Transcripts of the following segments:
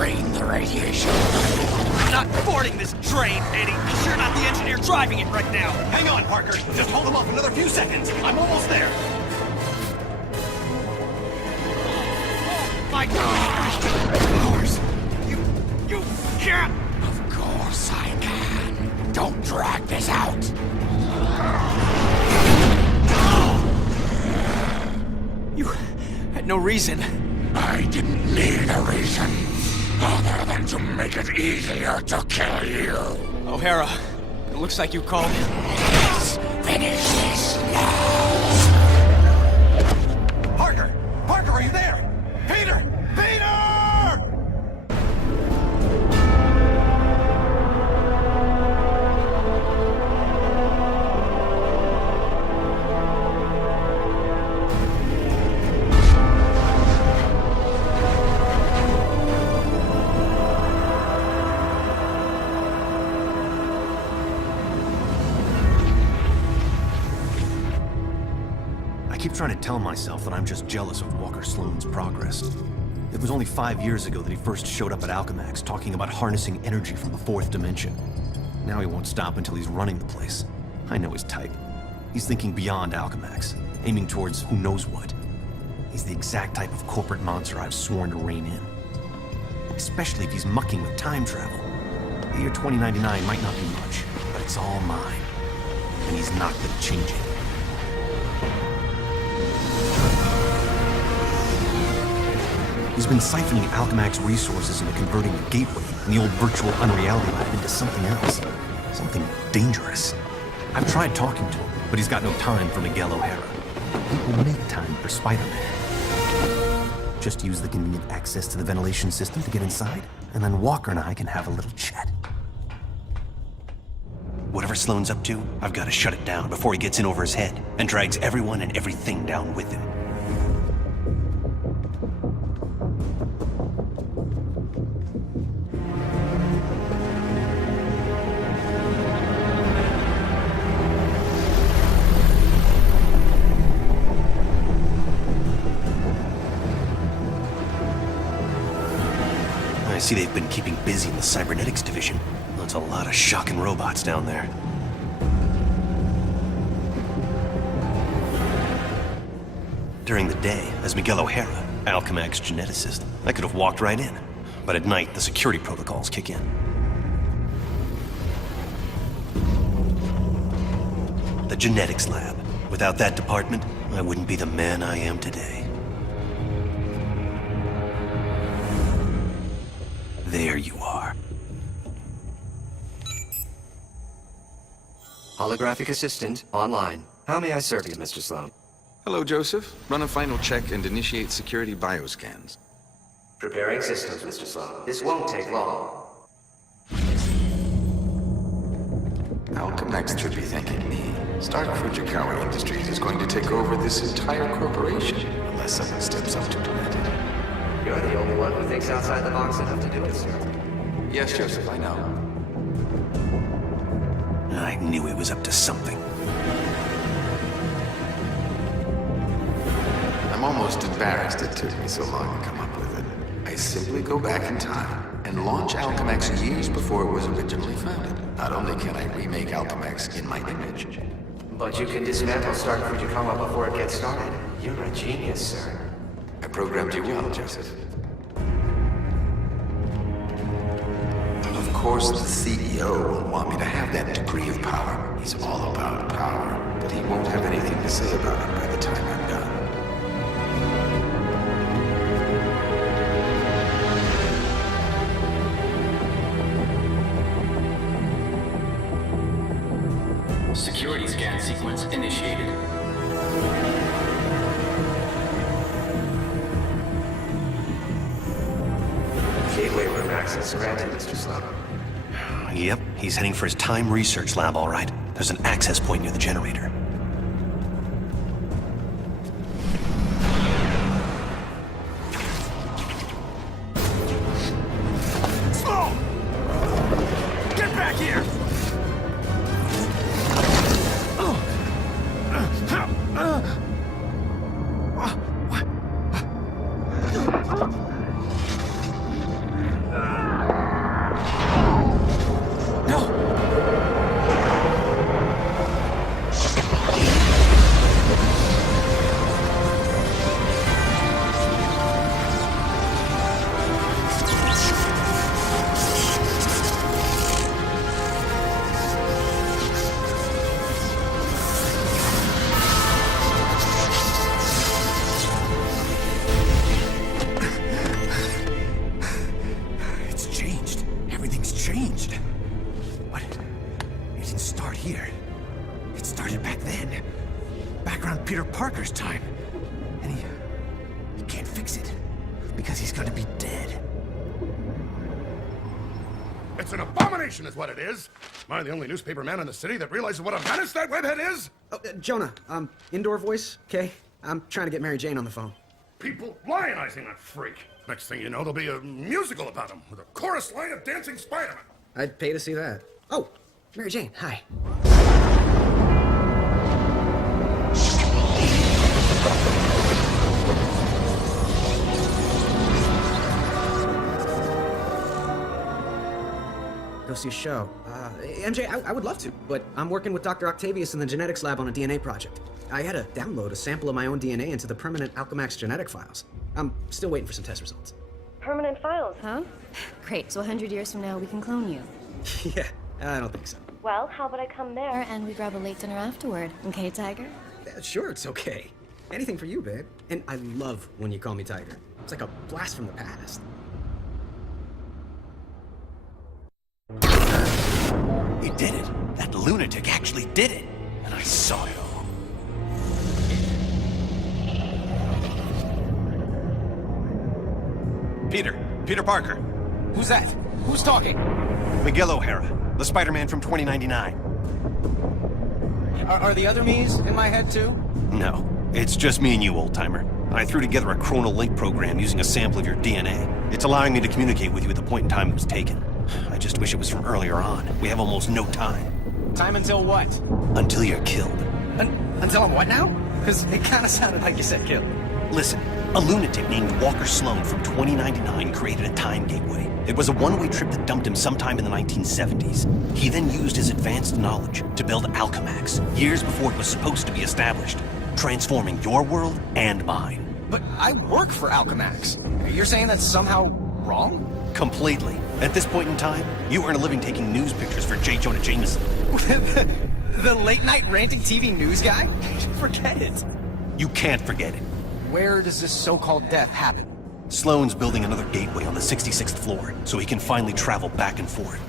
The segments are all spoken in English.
drain the radiation. I'm not boarding this train, Eddie. You're sure not the engineer driving it right now. Hang on, Parker. Just hold them off another few seconds. I'm almost there. My gosh! Of course. You can't! Of course I can. Don't drag this out. You had no reason. I didn't need a reason, other than to make it easier to kill you. O'Hara, it looks like you called. Let's finish this now. Parker! Parker, are you there? Peter! Peter! I keep trying to tell myself that I'm just jealous of Walker Sloan's progress. It was only 5 years ago that he first showed up at Alchemax talking about harnessing energy from the fourth dimension. Now he won't stop until he's running the place. I know his type. He's thinking beyond Alchemax, aiming towards who knows what. He's the exact type of corporate monster I've sworn to rein in. Especially if he's mucking with time travel. The year 2099 might not be much, but it's all mine. And he's not gonna change it. He's been siphoning Alchemax resources into converting the gateway and the old virtual unreality lab into something else. Something dangerous. I've tried talking to him, but he's got no time for Miguel O'Hara. He will make time for Spider-Man. Just use the convenient access to the ventilation system to get inside, and then Walker and I can have a little chat. Whatever Sloan's up to, I've got to shut it down before he gets in over his head and drags everyone and everything down with him. I see they've been keeping busy in the cybernetics division. That's a lot of shocking robots down there. During the day, as Miguel O'Hara, Alchemax geneticist, I could have walked right in. But at night, the security protocols kick in. The genetics lab. Without that department, I wouldn't be the man I am today. There you are. Holographic assistant online. How may I serve you, Mr. Sloan? Hello, Joseph. Run a final check and initiate security bioscans. Preparing systems, Mr. Sloan. This won't take long. Alchemax should be thanking me. Stark Fujikawa Industries is going to take over this entire corporation, unless someone steps up to prevent it. You're the only one who thinks outside the box enough to do it, sir. Yes, Joseph, I know. I knew he was up to something. I'm almost embarrassed it took me so long to come up with it. I simply go back in time and launch Alchemax years before it was originally founded. Not only can I remake Alchemax in my image, But you can dismantle Stark Fujikawa before it gets started. You're a genius, sir. I programmed you well, Joseph. Of course, the CEO will want me to have that degree of power. He's all about power, but he won't have anything to say about it by the time I'm done. Security scan sequence initiated. Gateway room access granted, Mr. Sloan. Yep, he's heading for his time research lab, all right. There's an access point near the generator. Sloan! Get back here! back then. Back around Peter Parker's time. And he can't fix it. Because he's gonna be dead. It's an abomination is what it is. Am I the only newspaper man in the city that realizes what a menace that webhead is? Oh, Jonah, indoor voice, okay? I'm trying to get Mary Jane on the phone. People lionizing that freak. Next thing you know, there'll be a musical about him with a chorus line of dancing Spider-Man. I'd pay to see that. Oh, Mary Jane, hi. Go see a show. MJ, I would love to, but I'm working with Dr. Octavius in the genetics lab on a DNA project. I had to download a sample of my own DNA into the permanent Alchemax genetic files. I'm still waiting for some test results. Permanent files, huh? Great, so 100 years from now we can clone you. Yeah, I don't think so. Well, how about I come there and we grab a late dinner afterward, okay, Tiger? Yeah, sure, it's okay. Anything for you, babe. And I love when you call me Tiger. It's like a blast from the past. He did it. That lunatic actually did it. And I saw it all. Peter Parker. Who's that? Who's talking? Miguel O'Hara, the Spider-Man from 2099. Are the other me's in my head too? No, it's just me and you, old-timer. I threw together a chronal link program using a sample of your DNA. It's allowing me to communicate with you at the point in time it was taken. I just wish it was from earlier on. We have almost no time. Time until what? Until you're killed. Until I'm what now? Because it kind of sounded like you said kill. Listen, a lunatic named Walker Sloan from 2099 created a time gateway. It was a one-way trip that dumped him sometime in the 1970s. He then used his advanced knowledge to build Alchemax, years before it was supposed to be established, transforming your world and mine. But I work for Alchemax. You're saying that's somehow wrong? Completely. At this point in time, you earn a living taking news pictures for J. Jonah Jameson. The late-night ranting TV news guy? Forget it. You can't forget it. Where does this so-called death happen? Sloan's building another gateway on the 66th floor, so he can finally travel back and forth.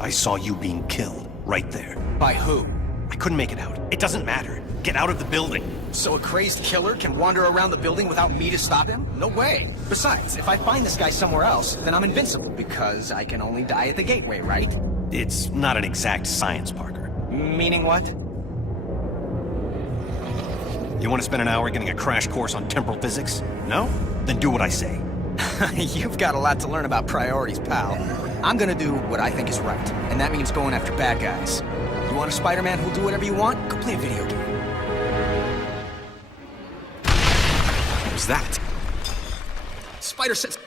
I saw you being killed, right there. By who? I couldn't make it out. It doesn't matter. Get out of the building. So a crazed killer can wander around the building without me to stop him? No way. Besides, if I find this guy somewhere else, then I'm invincible, because I can only die at the gateway, right? It's not an exact science, Parker. Meaning what? You want to spend an hour getting a crash course on temporal physics? No? Then do what I say. You've got a lot to learn about priorities, pal. I'm gonna do what I think is right, and that means going after bad guys. You want a Spider-Man who'll do whatever you want? Go play a video game. What was that? Spider sense.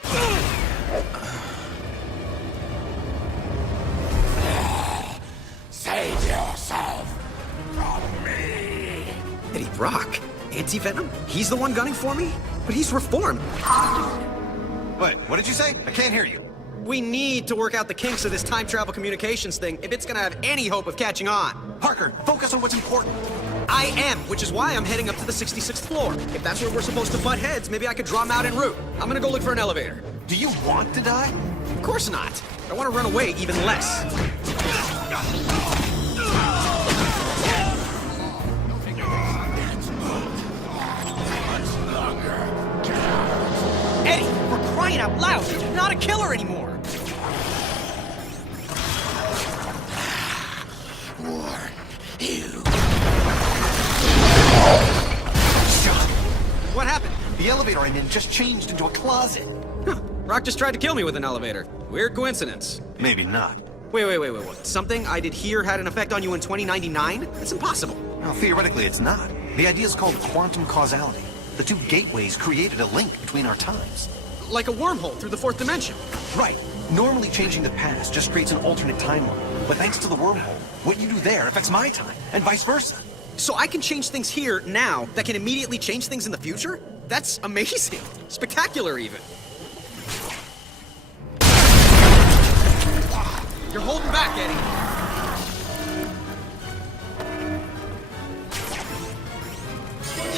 Save yourself from me. Eddie Brock? Anti-Venom? He's the one gunning for me? But he's reformed. Wait, what did you say? I can't hear you. We need to work out the kinks of this time travel communications thing if it's gonna have any hope of catching on. Parker, focus on what's important. I am, which is why I'm heading up to the 66th floor. If that's where we're supposed to butt heads, maybe I could draw him out en route. I'm gonna go look for an elevator. Do you want to die? Of course not. I want to run away even less. Eddie, for crying out loud, you're not a killer anymore! Warn you. What happened? The elevator I'm in just changed into a closet. Huh. Rock just tried to kill me with an elevator. Weird coincidence. Maybe not. Wait. Something I did here had an effect on you in 2099? That's impossible. Well, theoretically, it's not. The idea is called quantum causality. The two gateways created a link between our times. Like a wormhole through the fourth dimension. Right. Normally changing the past just creates an alternate timeline. But thanks to the wormhole, what you do there affects my time, and vice versa. So I can change things here, now, that can immediately change things in the future? That's amazing. Spectacular, even. You're holding back, Eddie.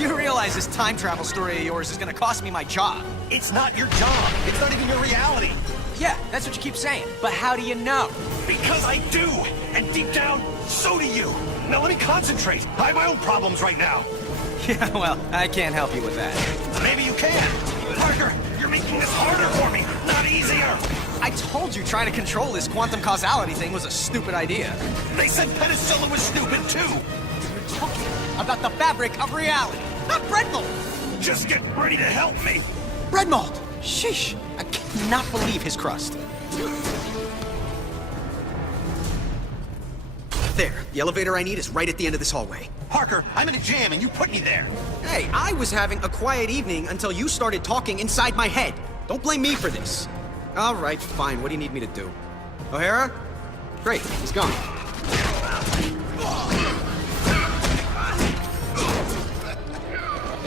You realize this time travel story of yours is gonna cost me my job. It's not your job. It's not even your reality. Yeah, that's what you keep saying. But how do you know? Because I do. And deep down, so do you. Now let me concentrate. I have my own problems right now. Yeah, well, I can't help you with that. Maybe you can. Parker, you're making this harder for me, not easier. I told you trying to control this quantum causality thing was a stupid idea. They said penicillin was stupid too. We're talking about the fabric of reality, not bread mold. Just get ready to help me. Bread mold! Sheesh! I cannot believe his crust. There, the elevator I need is right at the end of this hallway. Parker, I'm in a jam and you put me there. Hey, I was having a quiet evening until you started talking inside my head. Don't blame me for this. All right, fine. What do you need me to do? O'Hara? Great, he's gone.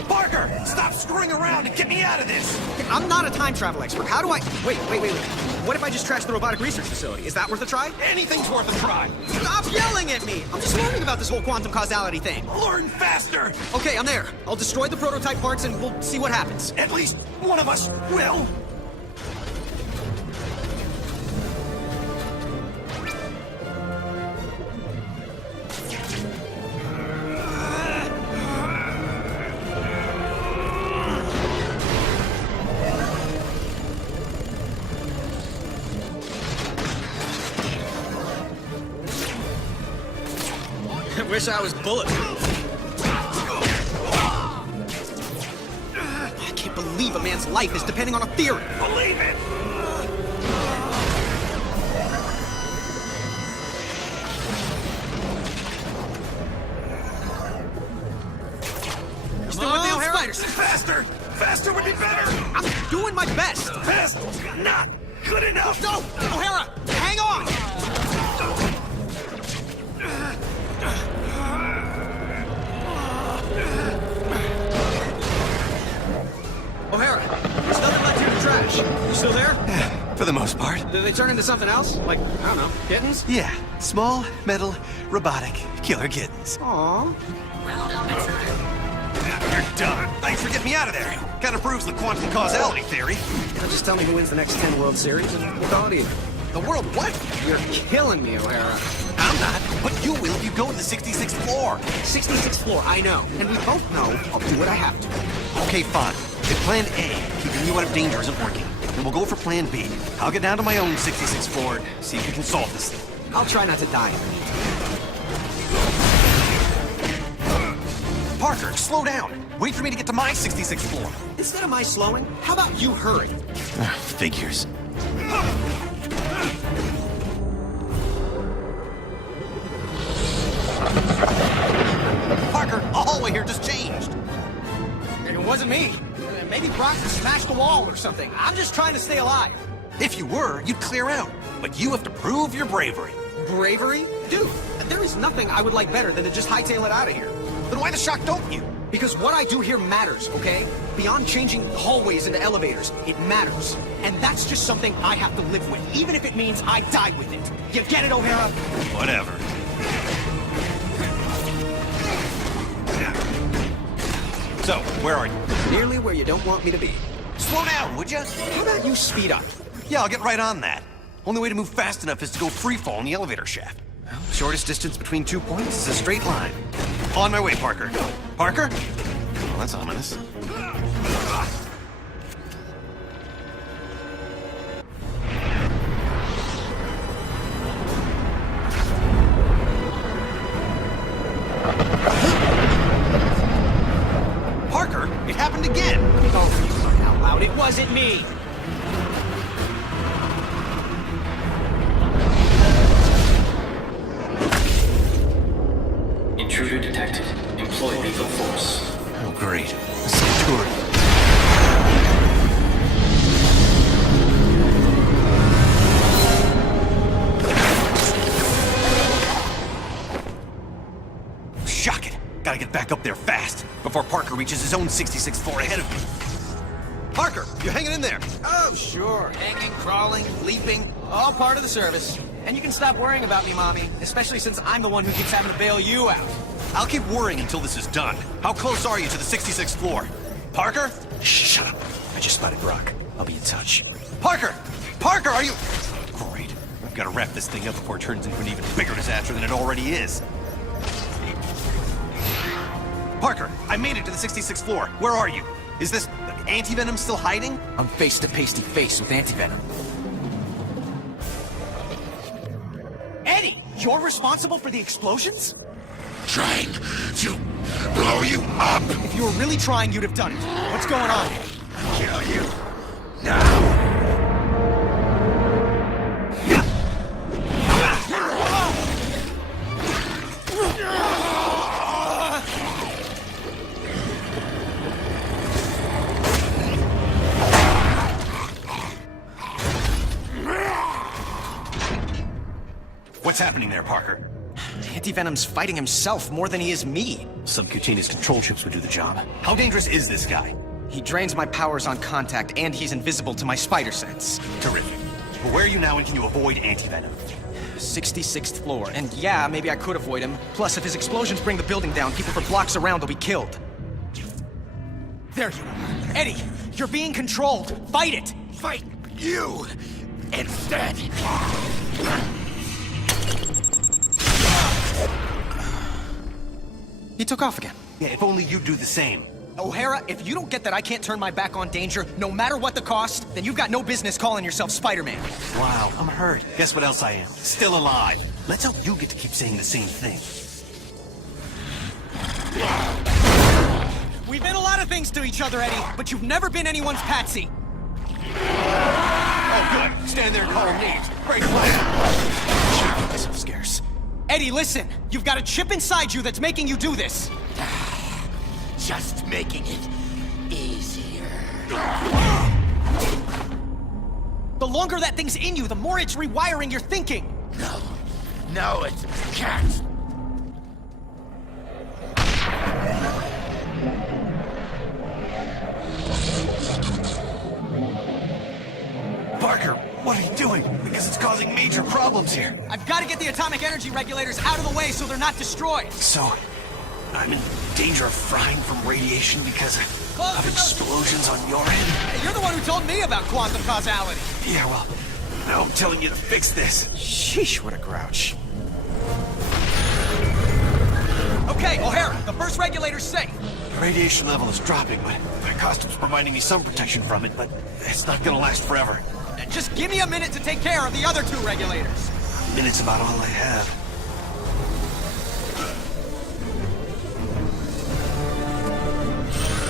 Parker, stop screwing around and get me out of this. I'm not a time travel expert. How do I... Wait. What if I just trash the robotic research facility? Is that worth a try? Anything's worth a try. Stop yelling at me! I'm just learning about this whole quantum causality thing. Learn faster. Okay, I'm there. I'll destroy the prototype parts and we'll see what happens. At least one of us will. I wish I was bulletproof. I can't believe a man's life is depending on a theory. Believe it. Still with me, O'Hara? Faster. Faster would be better. I'm doing my best. Fast. Not good enough. No! O'Hara, hang on! O'Hara, there's nothing left here to trash. You still there? For the most part. Did they turn into something else? Like, I don't know, kittens? Yeah. Small, metal, robotic, killer kittens. Aww. You're done. Thanks for getting me out of there. Kind of proves the quantum causality theory. Now just tell me who wins the next 10 World Series and we'll call it even. The world what? You're killing me, O'Hara. I'm not, but you will if you go to the 66th floor. 66th floor, I know. And we both know I'll do what I have to. Okay, fine. If plan A, keeping you out of danger, isn't working, then we'll go for plan B. I'll get down to my own 66th floor and see if we can solve this thing. I'll try not to die. Parker, slow down. Wait for me to get to my 66th floor. Instead of my slowing, how about you hurry? Figures. Parker, a hallway here just changed. It wasn't me. Maybe Brock smashed the wall or something. I'm just trying to stay alive. If you were, you'd clear out. But you have to prove your bravery. Bravery? Dude, there is nothing I would like better than to just hightail it out of here. Then why the shock don't you? Because what I do here matters, okay? Beyond changing hallways into elevators, it matters. And that's just something I have to live with, even if it means I die with it. You get it, O'Hara? Whatever. So, where are you? Nearly where you don't want me to be. Slow down, would you? How about you speed up? Yeah, I'll get right on that. Only way to move fast enough is to go freefall in the elevator shaft. Well, shortest distance between 2 points is a straight line. On my way, Parker. Parker? Well, that's ominous. Parker, it happened again. Oh, for crying out loud, it wasn't me! Intruder detected. Employ lethal force. Oh, great. A Centauri. Shock it. Gotta get back up there fast, before Parker reaches his own 66th floor ahead of me. Parker, you hanging in there? Oh, sure. Hanging, crawling, leaping, all part of the service. And you can stop worrying about me, Mommy, especially since I'm the one who keeps having to bail you out. I'll keep worrying until this is done. How close are you to the 66th floor? Parker? Shut up. I just spotted Brock. I'll be in touch. Parker! Parker, are you... Great. I've got to wrap this thing up before it turns into an even bigger disaster than it already is. Parker, I made it to the 66th floor. Where are you? Is this anti-venom still hiding? I'm face to pasty face with anti-venom. Eddie, you're responsible for the explosions? Trying to blow you up. If you were really trying, you'd have done it. What's going on? Kill you now. What's happening there, Parker? Anti-venom's fighting himself more than he is me. Subcutaneous control chips would do the job. How dangerous is this guy? He drains my powers on contact, and he's invisible to my spider sense. Terrific. But where are you now, and can you avoid anti-venom? 66th floor, and yeah, maybe I could avoid him. Plus, if his explosions bring the building down, people for blocks around will be killed. There you are. Eddie, you're being controlled. Fight it! Fight you instead. He took off again. Yeah, if only you'd do the same. O'Hara, if you don't get that I can't turn my back on danger, no matter what the cost, then you've got no business calling yourself Spider-Man. Wow, I'm hurt. Guess what else I am? Still alive. Let's hope you get to keep saying the same thing. We've been a lot of things to each other, Eddie, but you've never been anyone's patsy. Oh, good. Stand there and call him names. Great plan. Should've kept myself scarce. Eddie, listen. You've got a chip inside you that's making you do this. Just making it easier. The longer that thing's in you, the more it's rewiring your thinking. No, it can't. Parker, what are you doing? Because it's causing major problems here. I've got to get the atomic energy regulators out of the way so they're not destroyed. So, I'm in danger of frying from radiation because of explosions on your end? Hey, you're the one who told me about quantum causality. Yeah, well, now I'm telling you to fix this. Sheesh, what a grouch. Okay, O'Hara, the first regulator's safe. The radiation level is dropping, but my costume's providing me some protection from it, but it's not gonna last forever. Just give me a minute to take care of the other two regulators. A minute's about all I have.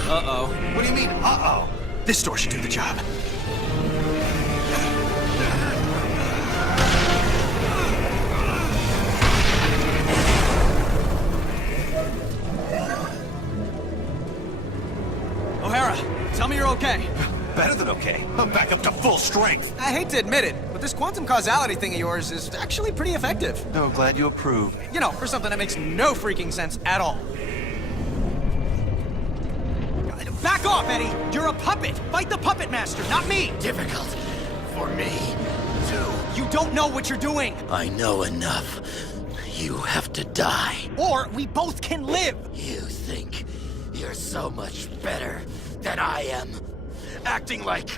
Uh-oh. What do you mean, uh-oh? This door should do the job. O'Hara, tell me you're okay. Better than okay. I'm back up to full strength. I hate to admit it, but this quantum causality thing of yours is actually pretty effective. Oh, glad you approve. You know, for something that makes no freaking sense at all. Back off, Eddie! You're a puppet! Fight the puppet master, not me! Difficult for me, too. You don't know what you're doing! I know enough. You have to die. Or we both can live! You think you're so much better than I am. Acting like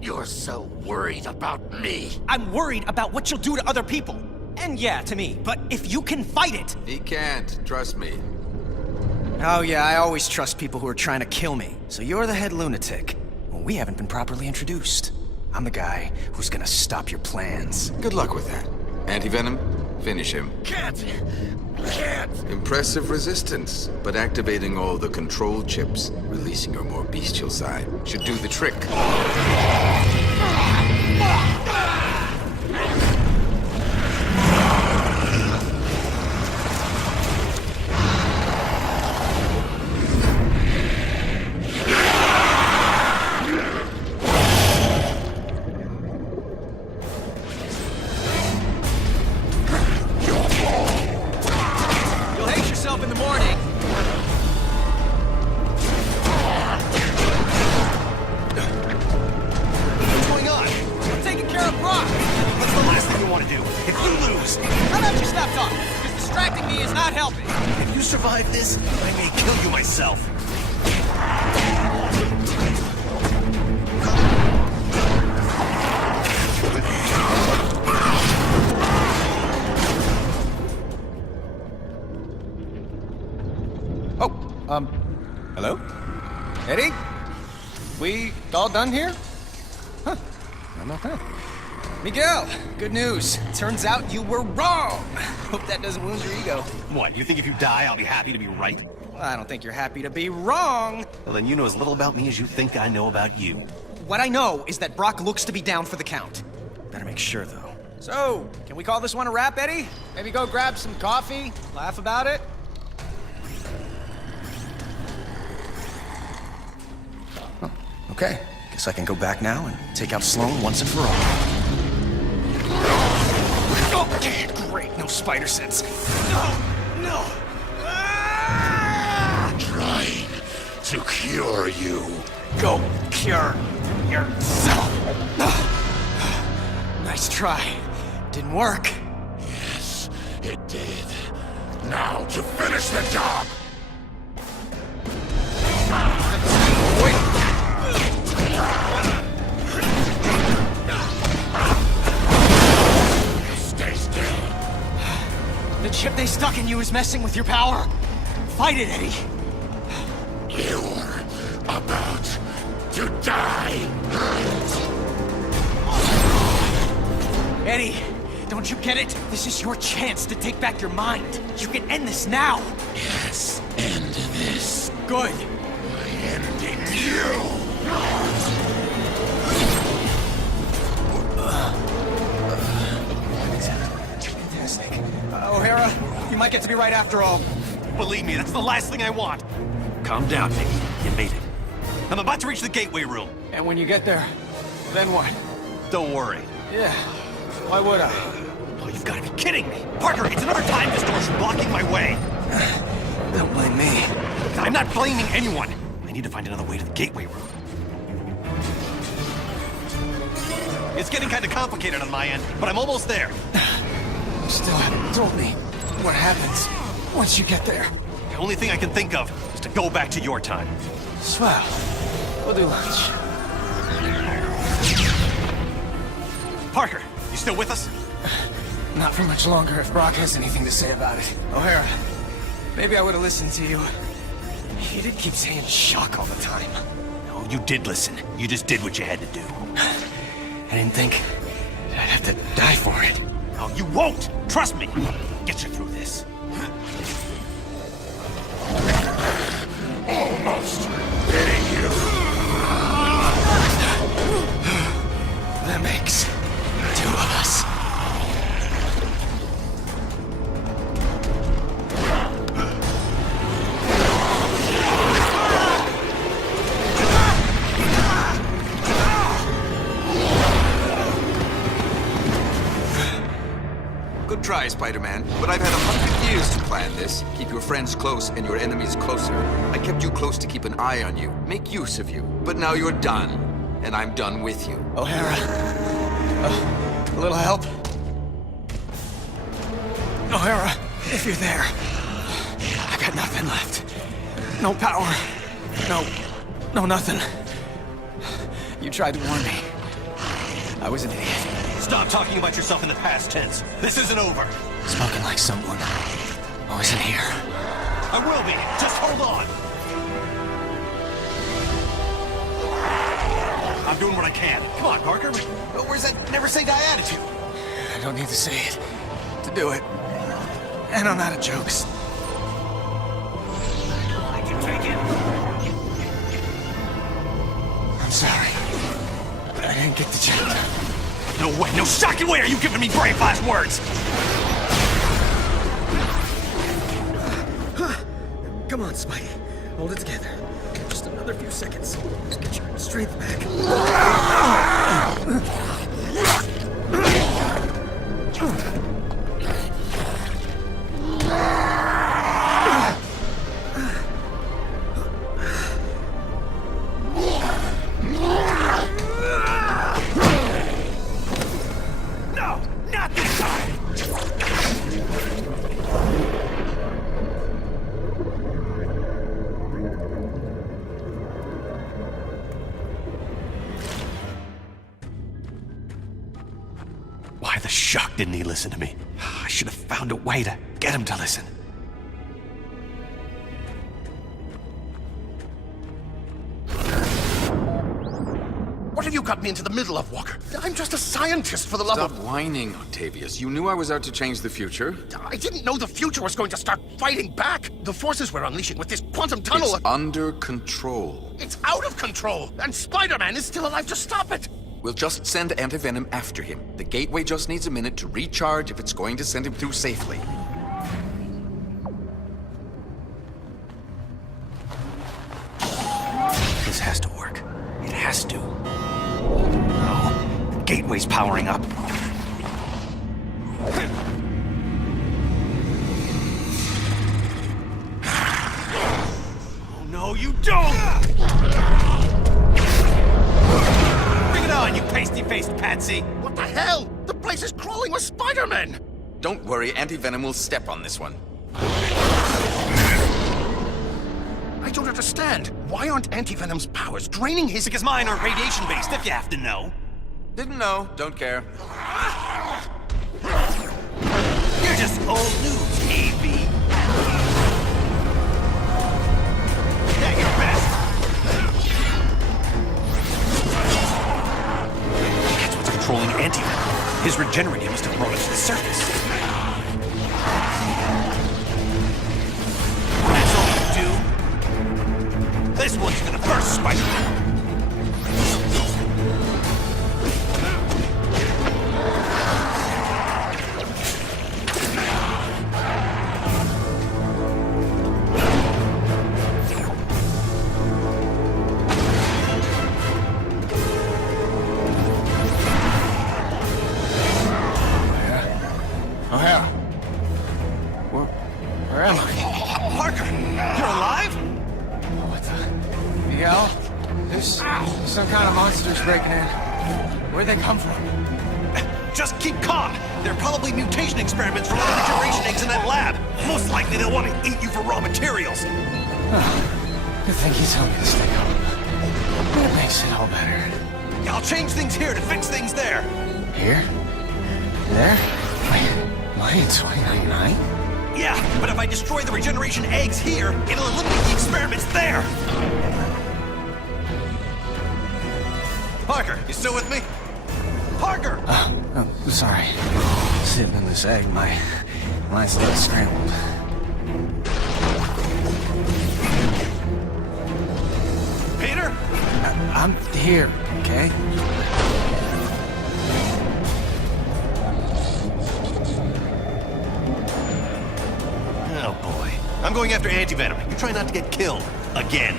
you're so worried about me. I'm worried about what you'll do to other people. And yeah, to me. But if you can fight it... He can't, trust me. Oh yeah, I always trust people who are trying to kill me. So you're the head lunatic. Well, we haven't been properly introduced. I'm the guy who's gonna stop your plans. Good luck with that. Anti-venom, finish him. Can't. Impressive resistance, but activating all the control chips, releasing your more bestial side, should do the trick. You'll hate yourself in the morning. What's going on? I'm taking care of Brock. What's the last thing you want to do? If you lose, How about you stop talking? Because distracting me is not helping. if you survive this, I may kill you myself. Hello? Eddie? We all done here? Huh. How about that? Miguel, good news. Turns out you were wrong. Hope that doesn't wound your ego. What, you think if you die, I'll be happy to be right? Well, I don't think you're happy to be wrong. Well, then you know as little about me as you think I know about you. What I know is that Brock looks to be down for the count. Better make sure, though. So, can we call this one a wrap, Eddie? Maybe go grab some coffee, laugh about it? Oh, okay. Guess I can go back now and take out Sloan once and for all. Okay, great. No spider sense. No! Trying to cure you. Go cure yourself. Nice try. Didn't work. Yes, it did. Now to finish the job. Stay still. The chip they stuck in you is messing with your power. Fight it, Eddie. You're about to die. Eddie, don't you get it? This is your chance to take back your mind. You can end this now. Yes, end this. Good. By ending you. Fantastic. O'Hara, you might get to be right after all. Believe me, that's the last thing I want. Calm down, Mickey. You made it. I'm about to reach the gateway room. And when you get there, then what? Don't worry. Yeah. Why would I? Oh, you've got to be kidding me. Parker, it's another time distortion blocking my way. Don't blame me. I'm not blaming anyone. I need to find another way to the gateway room. It's getting kind of complicated on my end, but I'm almost there. You still haven't told me what happens once you get there. The only thing I can think of is to go back to your time. Swell. We'll do lunch. Parker, you still with us? Not for much longer if Brock has anything to say about it. O'Hara, maybe I would have listened to you. You did keep saying shock all the time. No, you did listen. You just did what you had to do. I didn't think I'd have to die for it. No, you won't! Trust me! Get you through this. Almost hitting you. That makes two of us. Good try, Spider-Man, but I've had 100 years to plan this. Keep your friends close and your enemies closer. I kept you close to keep an eye on you, make use of you. But now you're done, and I'm done with you. O'Hara, a little help? O'Hara, if you're there, I got nothing left. No power. No nothing. You tried to warn me. I was an idiot. Stop talking about yourself in the past tense. This isn't over. Spoken like someone who isn't here. I will be. Just hold on. I'm doing what I can. Come on, Parker. Where's that never say die attitude? I don't need to say it to do it. And I'm out of jokes. I can take it. I'm sorry. I didn't get the job done. No way, no second way are you giving me brave last words! Come on, Spidey. Hold it together. Just another few seconds. Just get your strength back. No, not this time! Why the shuck didn't he listen to me? I should have found a way to get him to listen. have you got me into the middle of, Walker? I'm just a scientist, for the love Stop of... whining, Octavius. You knew I was out to change the future. I didn't know the future was going to start fighting back. The forces we're unleashing with this quantum tunnel... It's under control. It's out of control, and Spider-Man is still alive to stop it. We'll just send Antivenom after him. The gateway just needs a minute to recharge if it's going to send him through safely. This has to work. It has to. No, the gateway's powering up. Oh no, you don't! Bring it on, you pasty-faced patsy! What the hell? The place is crawling with Spider-Man. Don't worry, Antivenom will step on this one. I don't understand. Why aren't Antivenom's powers draining his... Because mine are radiation-based, if you have to know. Didn't know, don't care. You're just old news, AB. At your best. That's what's controlling Antivenom. His regenerator must have brought it to the surface. That's all you do? This one's for the first Spider-Man. O'Hara. Where am I? Parker, you're alive? What the hell? There's some kind of monsters breaking in. Where'd they come from? Just keep calm. They're probably mutation experiments from other regeneration eggs in that lab. Most likely they'll want to eat you for raw materials. Good thing you told me to stay home. That makes it all better. I'll change things here to fix things there. Here? There? Wait, am I in 2099? Yeah, but if I destroy the regeneration eggs here, it'll eliminate the experiments there. Parker, you still with me? Parker! Oh, sorry. Sitting in this egg, my mind's a little scrambled. Peter? I'm here, okay? Oh boy. I'm going after Antivenom. You try not to get killed. Again.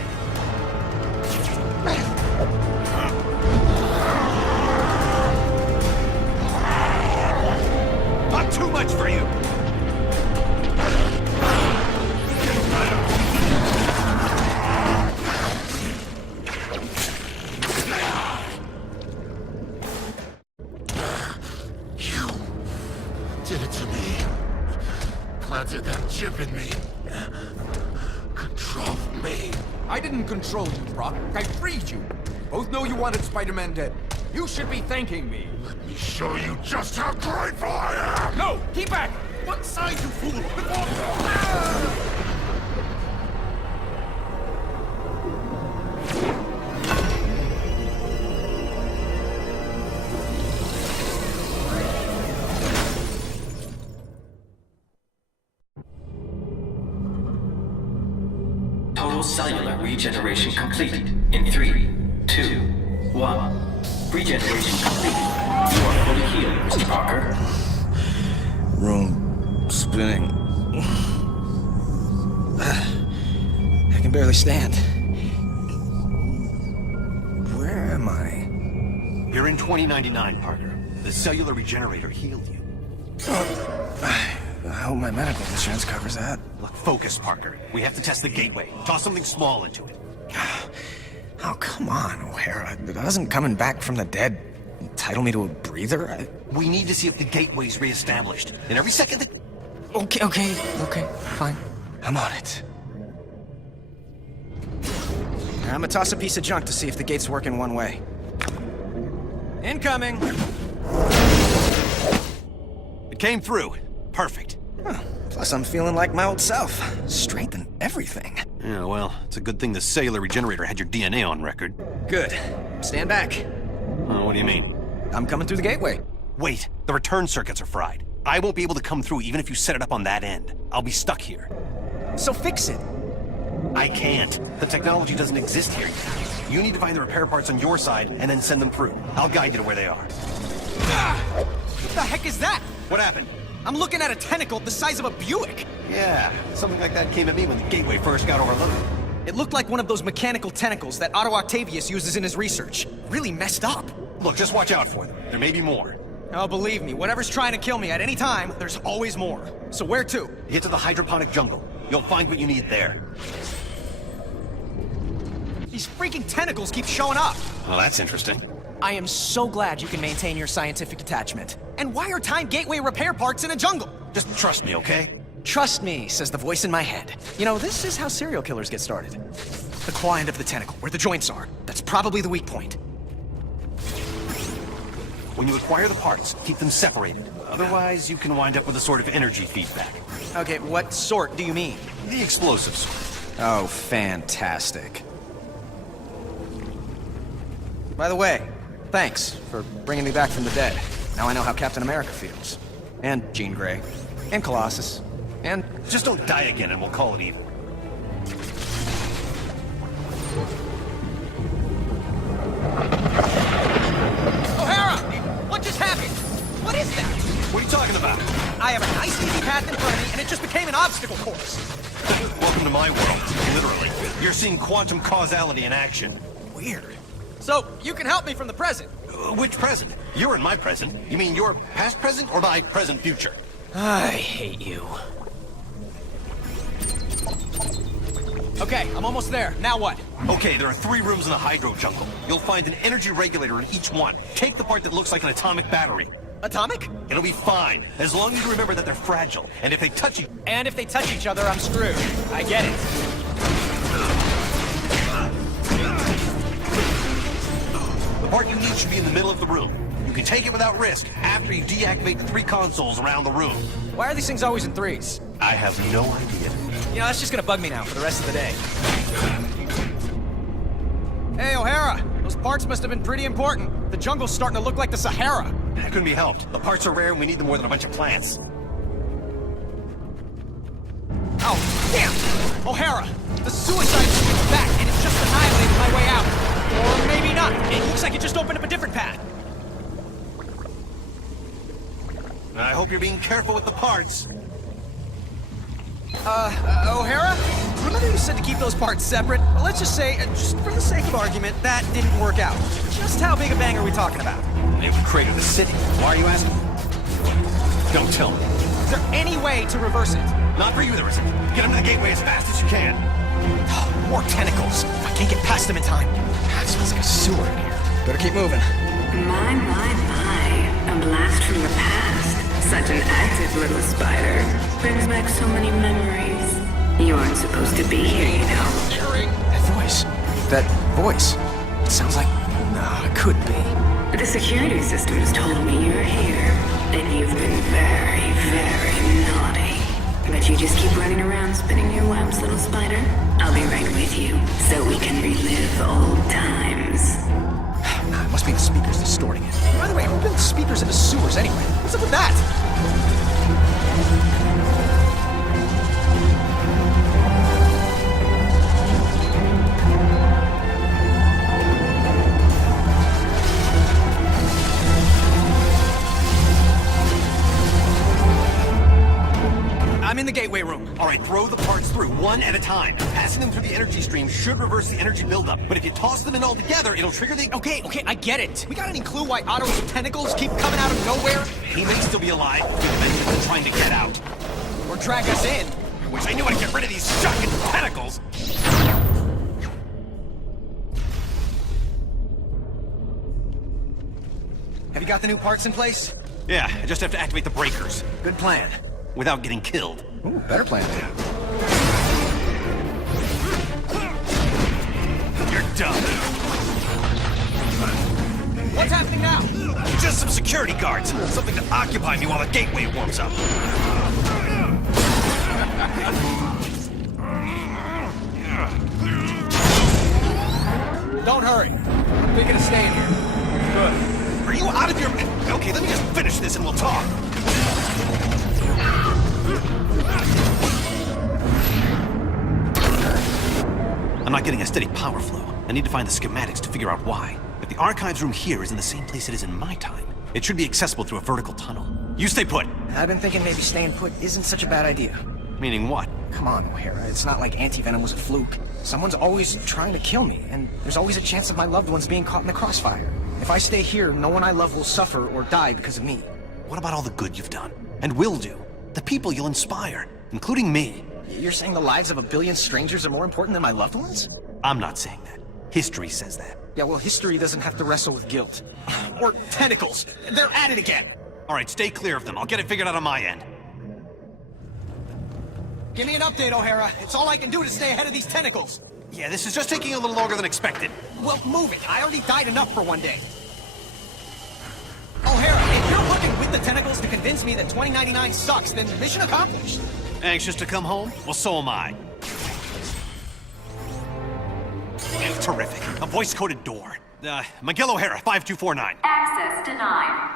I'm too much for you! You did it to me. Planted that chip in me. Controlled me. I didn't control you, Brock. I freed you. Both know you wanted Spider-Man dead. You should be thanking me. Let me show you just how grateful I am! No! Keep back! One side, you fool! Before... Total cellular regeneration completed in 3, 2, 1. Regeneration completed. You are fully healed, Mr. Parker. Room spinning. I can barely stand. Where am I? You're in 2099, Parker. The cellular regenerator healed you. I hope my medical insurance covers that. Look, focus, Parker. We have to test the gateway. Toss something small into it. Oh, come on, O'Hara. Doesn't coming back from the dead entitle me to a breather? We need to see if the gateway's reestablished. And every second that... Okay, fine. I'm on it. I'm gonna toss a piece of junk to see if the gate's working one way. Incoming! It came through. Perfect. Huh. Plus I'm feeling like my old self. Strength and everything. Yeah, well, it's a good thing the cellular regenerator had your DNA on record. Good. Stand back. What do you mean? I'm coming through the gateway. Wait, the return circuits are fried. I won't be able to come through even if you set it up on that end. I'll be stuck here. So fix it. I can't. The technology doesn't exist here yet. You need to find the repair parts on your side and then send them through. I'll guide you to where they are. What the heck is that? What happened? I'm looking at a tentacle the size of a Buick. Yeah, something like that came at me when the gateway first got overloaded. It looked like one of those mechanical tentacles that Otto Octavius uses in his research. Really messed up. Look, just watch out for them. There may be more. Oh, believe me, whatever's trying to kill me at any time, there's always more. So where to? Get to the hydroponic jungle. You'll find what you need there. These freaking tentacles keep showing up. Well, that's interesting. I am so glad you can maintain your scientific detachment. And why are Time Gateway repair parts in a jungle? Just trust me, okay? Trust me, says the voice in my head. You know, this is how serial killers get started. The claw end of the tentacle, where the joints are. That's probably the weak point. When you acquire the parts, keep them separated. Otherwise, you can wind up with a sort of energy feedback. Okay, what sort do you mean? The explosive sort. Oh, fantastic. By the way, thanks for bringing me back from the dead. Now I know how Captain America feels. And Jean Grey. And Colossus. And... Just don't die again and we'll call it even. O'Hara! What just happened? What is that? What are you talking about? I have a nice easy path in front of me, and it just became an obstacle course. Welcome to my world, literally. You're seeing quantum causality in action. Weird. So, you can help me from the present. Which present? You're in my present. You mean your past present or my present future? I hate you. Okay, I'm almost there. Now what? Okay, there are 3 rooms in the hydro jungle. You'll find an energy regulator in each one. Take the part that looks like an atomic battery. Atomic? It'll be fine, as long as you remember that they're fragile. And if they touch you... And if they touch each other, I'm screwed. I get it. The part you need should be in the middle of the room. You can take it without risk after you deactivate the 3 consoles around the room. Why are these things always in threes? I have no idea. You know, that's just gonna bug me now for the rest of the day. Hey, O'Hara! Those parts must have been pretty important. The jungle's starting to look like the Sahara. That couldn't be helped. The parts are rare and we need them more than a bunch of plants. Oh, damn! O'Hara! The suicide suit is back and it just annihilated my way out. Or maybe not. It looks like it just opened up a different path. I hope you're being careful with the parts. O'Hara? Remember you said to keep those parts separate? Well, let's just say, just for the sake of argument, that didn't work out. Just how big a bang are we talking about? They would crater the city. Why are you asking? Don't tell me. Is there any way to reverse it? Not for you, there isn't. Get them to the gateway as fast as you can. More tentacles. I can't get past them in time. It smells like a sewer in here. Better keep moving. My. A blast from the past. Such an active little spider. Brings back so many memories. You aren't supposed to be here, you know. That voice. It sounds like... No, it could be. The security system has told me you're here. And you've been very, very naughty. But you just keep running around spinning your webs, little spider. I'll be right with you, so we can relive old times. It must be the speakers distorting it. By the way, who built speakers into sewers anyway? What's up with that? I'm in the gateway room. All right, throw the parts through, one at a time. Passing them through the energy stream should reverse the energy buildup. But if you toss them in all together, it'll trigger the... Okay, I get it. We got any clue why Otto's tentacles keep coming out of nowhere? He may still be alive, but he's trying to get out. Or drag us in. I wish I knew how to get rid of these shocking tentacles. Have you got the new parts in place? Yeah, I just have to activate the breakers. Good plan. Without getting killed. Ooh, better plan. You're done. What's happening now? Just some security guards. Something to occupy me while the gateway warms up. Don't hurry. I'm thinking of staying here. Good. Are you out of your... Okay, let me just finish this and we'll talk. I'm not getting a steady power flow. I need to find the schematics to figure out why. If the archives room here is in the same place it is in my time, it should be accessible through a vertical tunnel. You stay put. I've been thinking maybe staying put isn't such a bad idea. Meaning what? Come on, O'Hara. It's not like anti-venom was a fluke. Someone's always trying to kill me, and there's always a chance of my loved ones being caught in the crossfire. If I stay here, no one I love will suffer or die because of me. What about all the good you've done? And will do? The people you'll inspire, including me. You're saying the lives of a billion strangers are more important than my loved ones? I'm not saying that. History says that. Yeah, well, history doesn't have to wrestle with guilt. Or tentacles. They're at it again. All right, stay clear of them. I'll get it figured out on my end. Give me an update, O'Hara. It's all I can do to stay ahead of these tentacles. Yeah, this is just taking a little longer than expected. Well, move it. I already died enough for one day. O'Hara, if you're working with the tentacles to convince me that 2099 sucks, then mission accomplished. Anxious to come home? Well, so am I. Terrific. A voice-coded door. Miguel O'Hara, 5249. Access denied.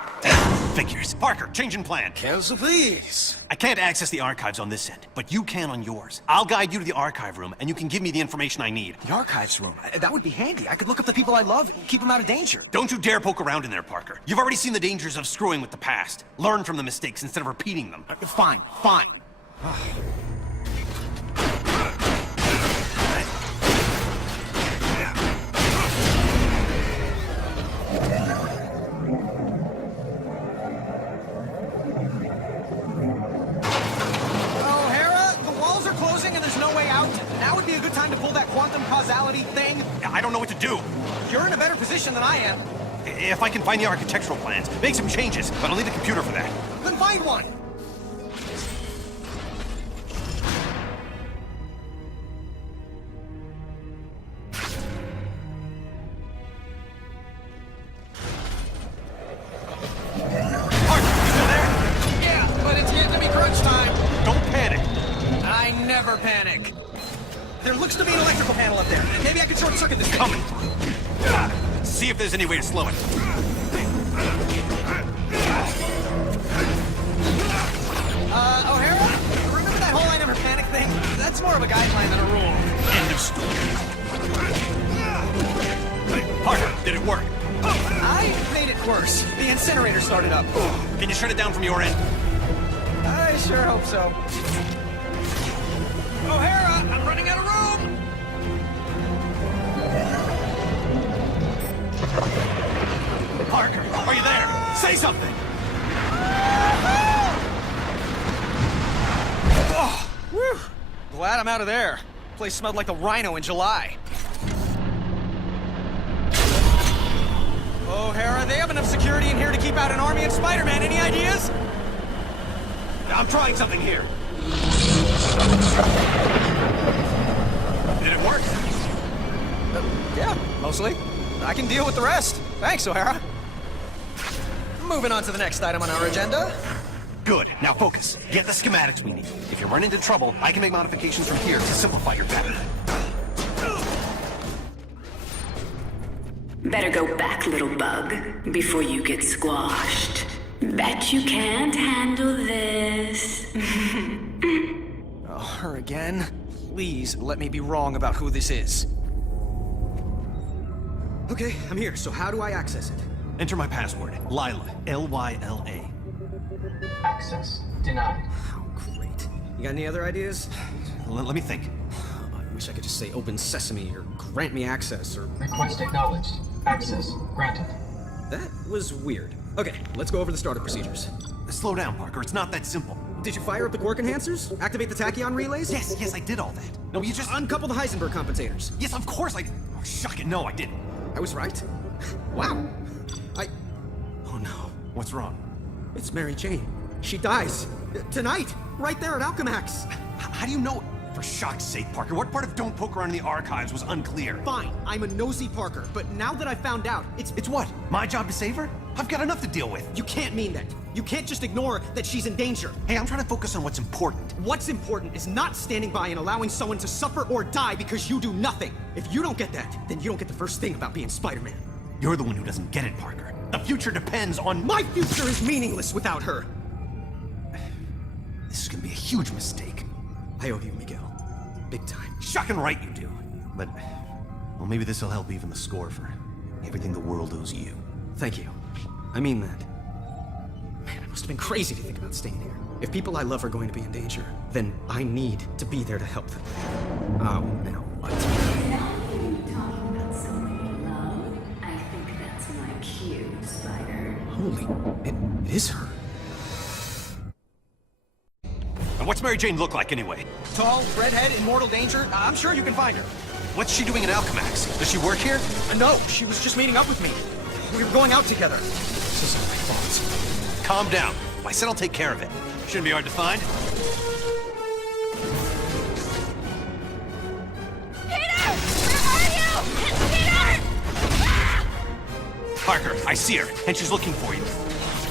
Figures. Parker, change in plan. Cancel, please. I can't access the archives on this end, but you can on yours. I'll guide you to the archive room, and you can give me the information I need. The archives room? That would be handy. I could look up the people I love and keep them out of danger. Don't you dare poke around in there, Parker. You've already seen the dangers of screwing with the past. Learn from the mistakes instead of repeating them. Fine, fine. Now would be a good time to pull that quantum causality thing. I don't know what to do. You're in a better position than I am. If I can find the architectural plans, make some changes, but I'll need a computer for that. Then find one. Parker, you still there? Yeah, but it's getting to be crunch time. Don't panic. I never panic. There looks to be an electrical panel up there. Maybe I can short-circuit this thing. Coming. See if there's any way to slow it. O'Hara? Remember that whole I never panic thing? That's more of a guideline than a rule. End of story. Parker, did it work? I made it worse. The incinerator started up. Can you shut it down from your end? I sure hope so. O'Hara, I'm running out of room! Parker, are you there? Say something! Oh, whew. Glad I'm out of there. Place smelled like the Rhino in July. O'Hara, they have enough security in here to keep out an army of Spider-Man. Any ideas? I'm trying something here. Did it work? Yeah, mostly. I can deal with the rest. Thanks, O'Hara. Moving on to the next item on our agenda. Good. Now focus. Get the schematics we need. If you run into trouble, I can make modifications from here to simplify your pattern. Better go back, little bug, before you get squashed. Bet you can't handle this. Oh, her again? Please let me be wrong about who this is. Okay, I'm here, so how do I access it? Enter my password. Lila. L-Y-L-A. Access denied. Oh, great. You got any other ideas? Let me think. I wish I could just say open sesame or grant me access or... Request acknowledged. Access granted. That was weird. Okay, let's go over the startup procedures. Slow down, Parker. It's not that simple. Did you fire up the quark enhancers? Activate the tachyon relays? Yes, I did all that. No, you just... Uncouple the Heisenberg compensators. Yes, of course I... Oh, shuck it. No, I didn't. I was right. Wow. Oh no. What's wrong? It's Mary Jane. She dies. Tonight. Right there at Alchemax. How do you know? For shock's sake, Parker, what part of don't poke around in the archives was unclear? Fine. I'm a nosy Parker, but now that I found out, It's what? My job to save her? I've got enough to deal with. You can't mean that. You can't just ignore that she's in danger. Hey, I'm trying to focus on what's important. What's important is not standing by and allowing someone to suffer or die because you do nothing. If you don't get that, then you don't get the first thing about being Spider-Man. You're the one who doesn't get it, Parker. The future depends on... My future is meaningless without her! This is gonna be a huge mistake. I owe you, Miguel. Big time. Shocking right you do. But, well, maybe this will help even the score for everything the world owes you. Thank you. I mean that. Man, I must have been crazy to think about staying here. If people I love are going to be in danger, then I need to be there to help them. Oh, now what? Talking about someone you love? I think that's my cue, Spider. Holy, it is her. And what's Mary Jane look like anyway? Tall, redhead, in mortal danger. I'm sure you can find her. What's she doing in Alchemax? Does she work here? No, she was just meeting up with me. We were going out together. This isn't my fault. Calm down. I said I'll take care of it. Shouldn't be hard to find. Peter! Where are you? Peter! Parker, I see her, and she's looking for you.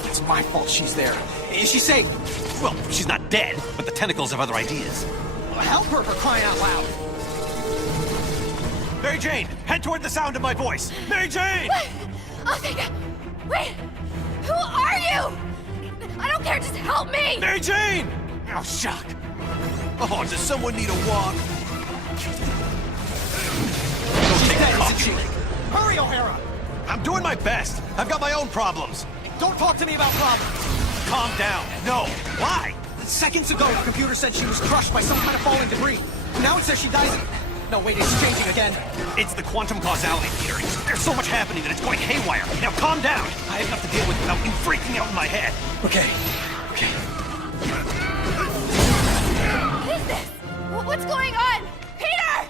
It's my fault she's there. Is she safe? Well, she's not dead, but the tentacles have other ideas. Help her for crying out loud. Mary Jane, head toward the sound of my voice. Mary Jane! Oh, thank God. Wait! Who are you? I don't care, just help me! Mary Jane! Oh, shock. Oh, does someone need a walk? She's dead, isn't she? Hurry, O'Hara! I'm doing my best. I've got my own problems. Don't talk to me about problems. Calm down. No. Why? Seconds ago, the computer said she was crushed by some kind of falling debris. Now it says she dies in... No, wait, it's changing again. It's the quantum causality, Peter. There's so much happening that it's going haywire. Now calm down. I have enough to deal with without you freaking out in my head. Okay. Okay. What is this? What's going on? Peter!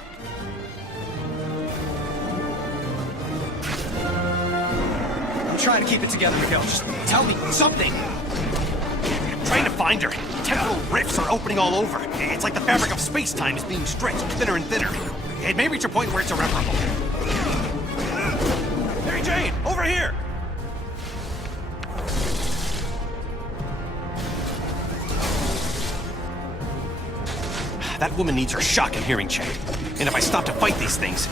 I'm trying to keep it together, Miguel. Just tell me something. I'm trying to find her. Temporal rifts are opening all over. It's like the fabric of space-time is being stretched thinner and thinner. It may reach a point where it's irreparable. Mary Jane, over here! That woman needs her shock and hearing check. And if I stop to fight these things,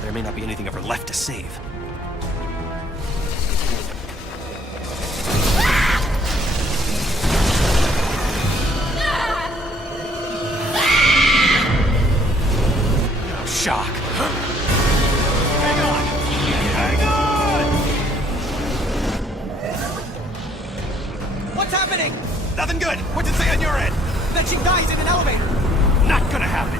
there may not be anything of her left to save. Shock. Hang on! Hang on! What's happening? Nothing good. What's it say on your end? That she dies in an elevator. Not gonna happen.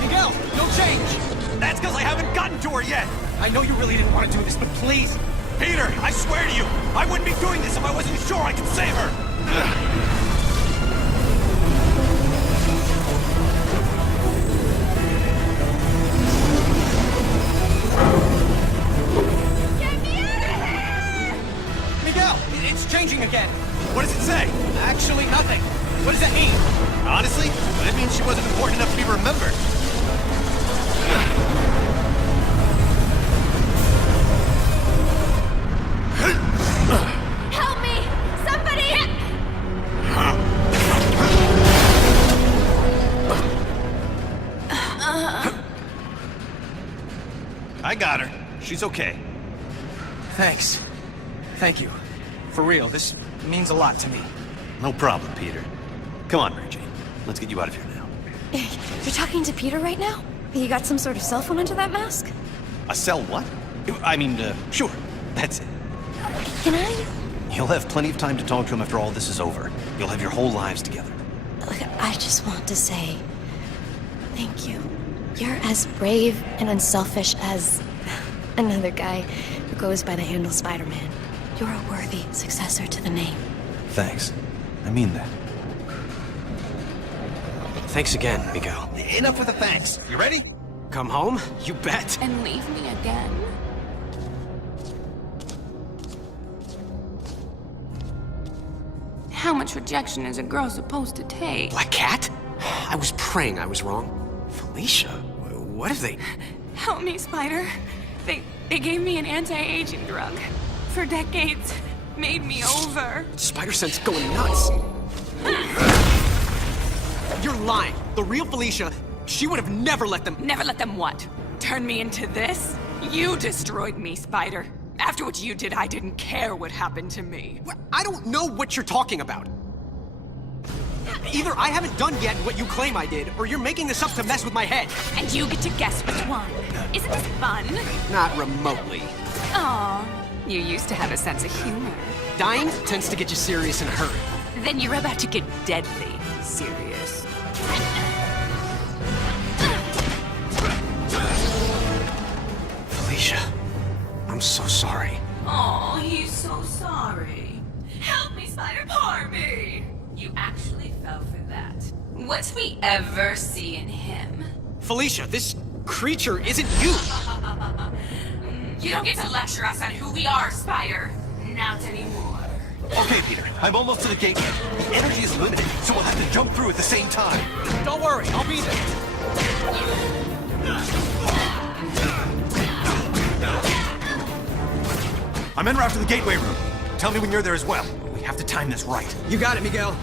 Miguel, don't change. That's because I haven't gotten to her yet. I know you really didn't want to do this, but please. Peter, I swear to you, I wouldn't be doing this if I wasn't sure I could save her. Get me out of here! Miguel, it's changing again. What does it say? Actually, nothing. What does that mean? Honestly, it means she wasn't important enough to be remembered. Help me! Somebody! I got her. She's okay. Thanks. Thank you. For real, this means a lot to me. No problem, Peter. Come on, Mary Jane. Let's get you out of here now. You're talking to Peter right now? You got some sort of cell phone under that mask? A cell what? I mean, sure. That's it. Can I? You'll have plenty of time to talk to him after all this is over. You'll have your whole lives together. Look, I just want to say thank you. You're as brave and unselfish as another guy who goes by the handle Spider-Man. You're a worthy successor to the name. Thanks. I mean that. Thanks again, Miguel. Enough with the thanks. You ready? Come home? You bet. And leave me again? How much rejection is a girl supposed to take? Black Cat? I was praying I was wrong. Felicia? What if they... Help me, Spider. They gave me an anti-aging drug. for decades made me over. Spider-Sense going nuts. You're lying. The real Felicia, she would have never let them... Never let them what? Turn me into this? You destroyed me, Spider. After what you did, I didn't care what happened to me. I don't know what you're talking about. Either I haven't done yet what you claim I did, or you're making this up to mess with my head. And you get to guess which one. Isn't this fun? Not remotely. Aw, you used to have a sense of humor. Dying tends to get you serious in a hurry. Then you're about to get deadly serious. Felicia, I'm so sorry. Oh, he's so sorry. Help me, Spider, poor me. You actually fell for that. What's we ever see in him? Felicia, this creature isn't you. You don't get to lecture us on who we are, Spider. Not anymore. Okay, Peter, I'm almost to the gateway. The energy is limited, so we'll have to jump through at the same time. Don't worry, I'll be there. I'm en route to the gateway room. Tell me when you're there as well. We have to time this right. You got it, Miguel.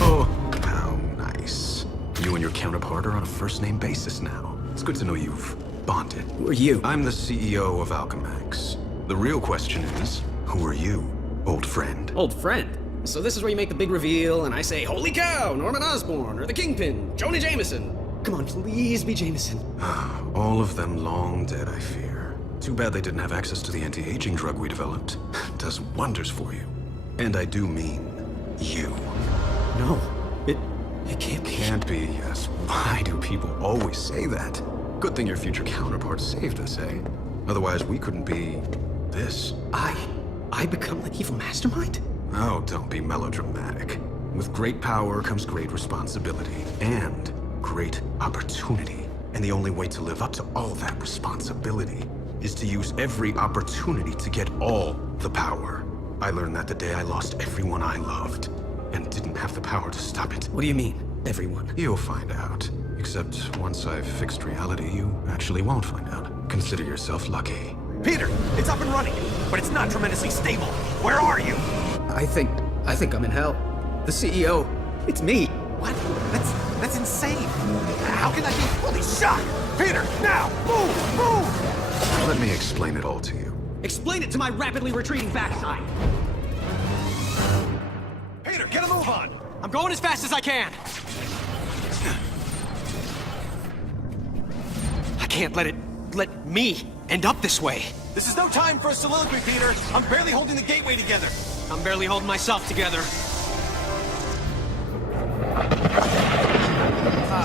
Oh, how nice. You and your counterpart are on a first-name basis now. It's good to know you've bonded. Who are you? I'm the CEO of Alchemax. The real question is, who are you, old friend? Old friend? So this is where you make the big reveal and I say, holy cow, Norman Osborn, or the Kingpin, Jonah Jameson. Come on, please be Jameson. All of them long dead, I fear. Too bad they didn't have access to the anti-aging drug we developed. Does wonders for you. And I do mean you. No, it can't be. Can't be, yes. Why do people always say that? Good thing your future counterpart saved us, eh? Otherwise, we couldn't be this. I become the evil mastermind? Oh, don't be melodramatic. With great power comes great responsibility and great opportunity. And the only way to live up to all that responsibility is to use every opportunity to get all the power. I learned that the day I lost everyone I loved and didn't have the power to stop it. What do you mean, everyone? You'll find out. Except once I've fixed reality, you actually won't find out. Consider yourself lucky. Peter, it's up and running, but it's not tremendously stable. Where are you? I think I'm in hell. The CEO, it's me. What? That's insane. How can that be? Holy shot! Peter, now! Move! Let me explain it all to you. Explain it to my rapidly retreating backside. Peter, get a move on! I'm going as fast as I can. I can't let me end up this way. This is no time for a soliloquy, Peter. I'm barely holding the gateway together. I'm barely holding myself together.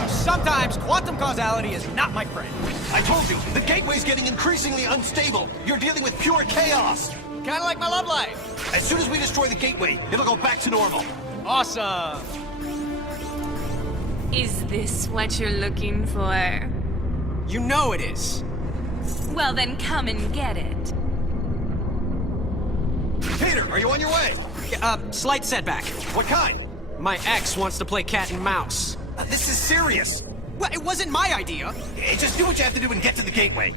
Sometimes quantum causality is not my friend. I told you, the gateway's getting increasingly unstable. You're dealing with pure chaos. Kinda like my love life. As soon as we destroy the gateway, it'll go back to normal. Awesome. Is this what you're looking for? You know it is. Well, then come and get it. Peter, are you on your way? Slight setback. What kind? My ex wants to play cat and mouse. This is serious. Well, it wasn't my idea. Hey, just do what you have to do and get to the gateway.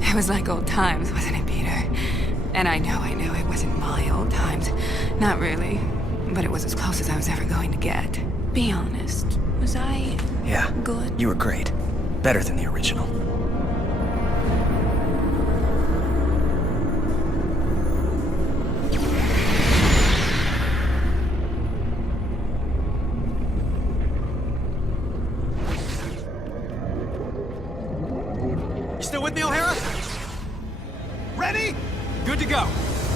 It was like old times, wasn't it, Peter? And I know it wasn't my old times. Not really. But it was as close as I was ever going to get. Be honest. Was I... Yeah. Good? You were great. Better than the original. You still with me, O'Hara? Ready? Good to go.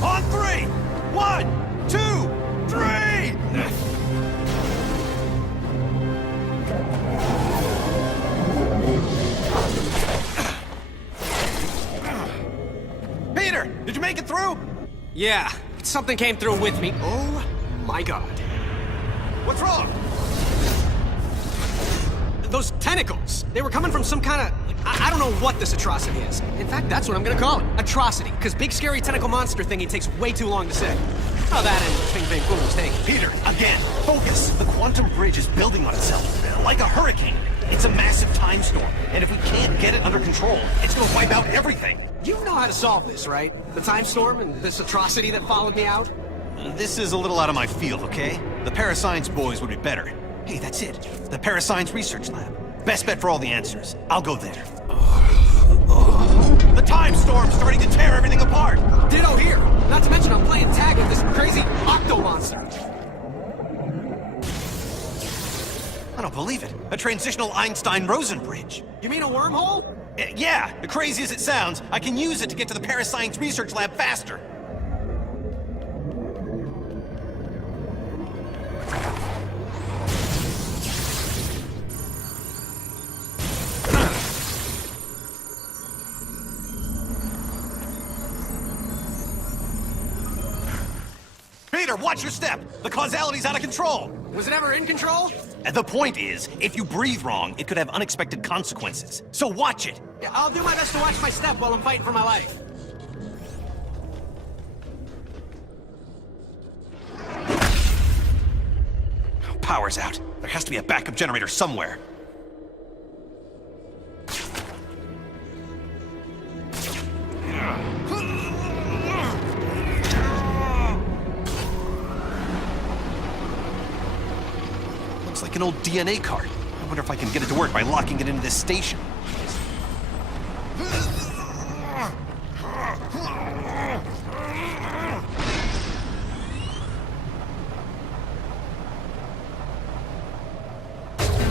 On 3! 1, 2, 3! Peter, did you make it through? Yeah, something came through with me. Oh my god. What's wrong? Those tentacles, they were coming from some kind of I don't know what this atrocity is. In fact, that's what I'm gonna call it. Atrocity. Because big scary tentacle monster thingy takes way too long to say. Oh, that and Bing Bang Boom mistake. Peter, again, focus. The quantum bridge is building on itself, like a hurricane. It's a massive time storm, and if we can't get it under control, it's gonna wipe out everything. You know how to solve this, right? The time storm and this atrocity that followed me out? This is a little out of my field, okay? The Parascience boys would be better. Hey, that's it. The Parascience Research Lab. Best bet for all the answers. I'll go there. The time storm's starting to tear everything apart! Ditto here! Not to mention I'm playing tag with this crazy octo-monster. I don't believe it. A transitional Einstein-Rosen bridge. You mean a wormhole? Yeah, crazy as it sounds, I can use it to get to the Parascience Research Lab faster. Peter, watch your step! The causality's out of control! Was it ever in control? The point is, if you breathe wrong, it could have unexpected consequences. So watch it! Yeah, I'll do my best to watch my step while I'm fighting for my life. Power's out. There has to be a backup generator somewhere. Looks like an old DNA card. I wonder if I can get it to work by locking it into this station.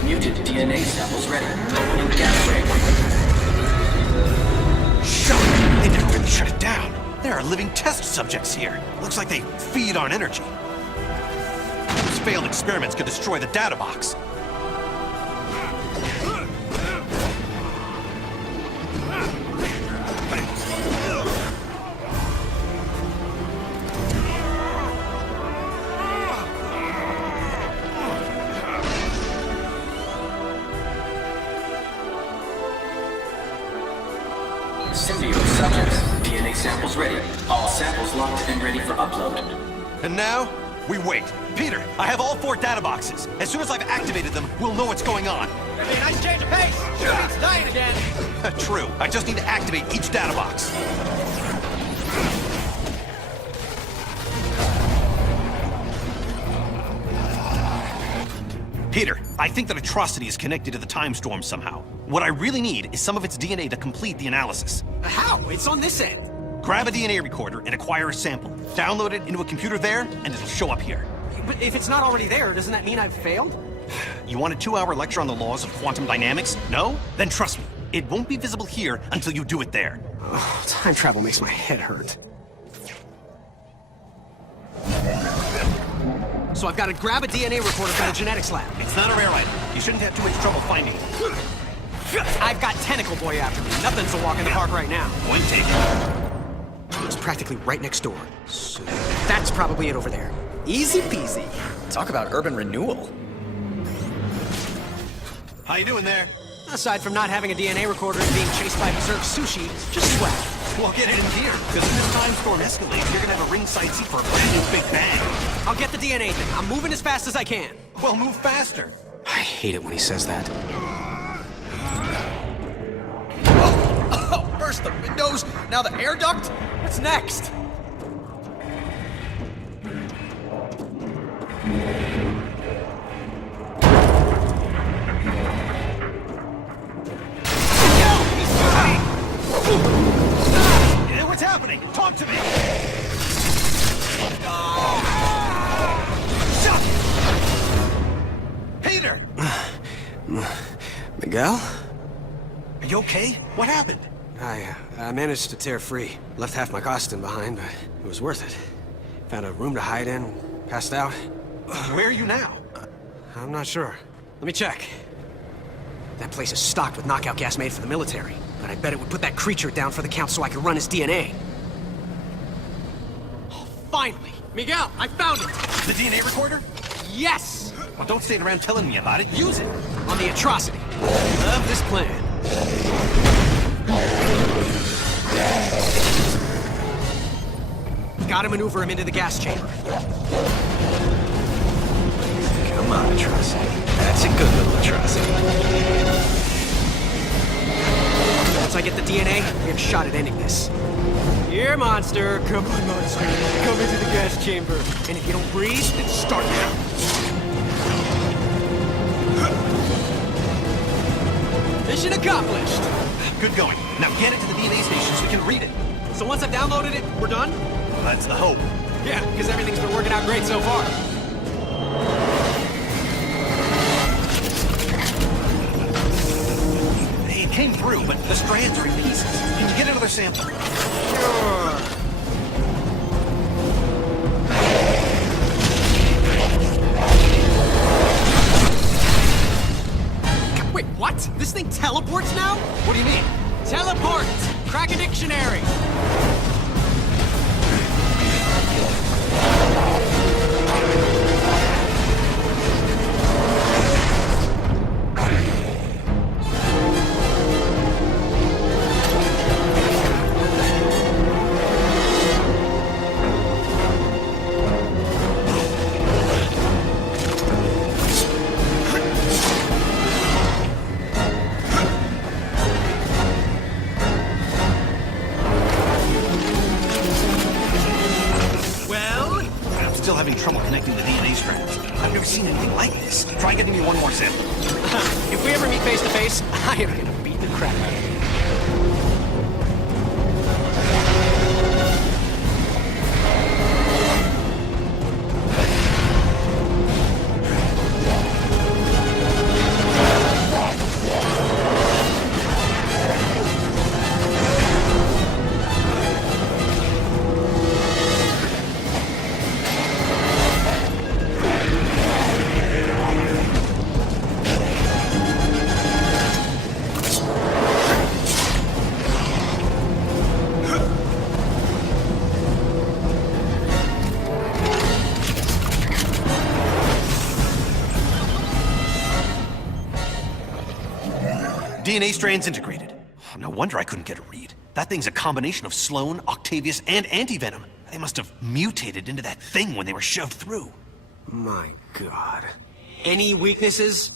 Mutant DNA samples ready. Opening gas ray. Shut it! They never really shut it down. There are living test subjects here. Looks like they feed on energy. Those failed experiments could destroy the data box. Symbiote subjects. DNA samples ready. All samples locked and ready for upload. And now, we wait. Peter, I have all 4 data boxes. As soon as I've activated them, we'll know what's going on. That'd be a nice change of pace. Sure beats dying again. True. I just need to activate each data box. Peter, I think that Atrocity is connected to the time storm somehow. What I really need is some of its DNA to complete the analysis. How? It's on this end. Grab a DNA recorder and acquire a sample. Download it into a computer there, and it'll show up here. But if it's not already there, doesn't that mean I've failed? You want a 2-hour lecture on the laws of quantum dynamics? No? Then trust me, it won't be visible here until you do it there. Oh, time travel makes my head hurt. So I've got to grab a DNA recorder from the genetics lab. It's not a rare item. You shouldn't have too much trouble finding it. I've got Tentacle Boy after me. Nothing's a walk in the park right now. Point taken. It's practically right next door. So that's probably it over there. Easy peasy. Talk about urban renewal. How you doing there? Aside from not having a DNA recorder and being chased by berserk sushi, just swell. Well, get it in here, because when this time storm escalates, you're gonna have a ringside seat for a brand new Big Bang. I'll get the DNA thing. I'm moving as fast as I can. Well, move faster. I hate it when he says that. Oh, first the windows, now the air duct? What's next? What's happening? Talk to me! Shut! Peter! Miguel? Are you okay? What happened? I managed to tear free. Left half my costume behind, but it was worth it. Found a room to hide in, passed out. Where are you now? I'm not sure. Let me check. That place is stocked with knockout gas made for the military, but I bet it would put that creature down for the count so I could run his DNA. Oh, finally! Miguel, I found it! The DNA recorder? Yes! Well, don't stand around telling me about it. Use it! On the Atrocity. Love this plan. Gotta maneuver him into the gas chamber. Come on, Atrocity. That's a good little atrocity. Once I get the DNA, we have a shot at ending this. Here, monster. Come on, monster. Come into the gas chamber. And if you don't breathe, then start now. Mission accomplished. Good going. Now get it to the DNA station so we can read it. So once I've downloaded it, we're done? Well, that's the hope. Yeah, because everything's been working out great so far. It came through, but the strands are in pieces. Can you get another sample? Sure. Wait, what? This thing teleports now? What do you mean? Teleport! Crack a dictionary! Still having trouble connecting the DNA strands. I've never seen anything like this. Try getting me one more sample. If we ever meet face to face, I am gonna beat the crap out of you. DNA strands integrated. No wonder I couldn't get a read. That thing's a combination of Sloan, Octavius, and Anti-Venom. They must have mutated into that thing when they were shoved through. My God. Any weaknesses?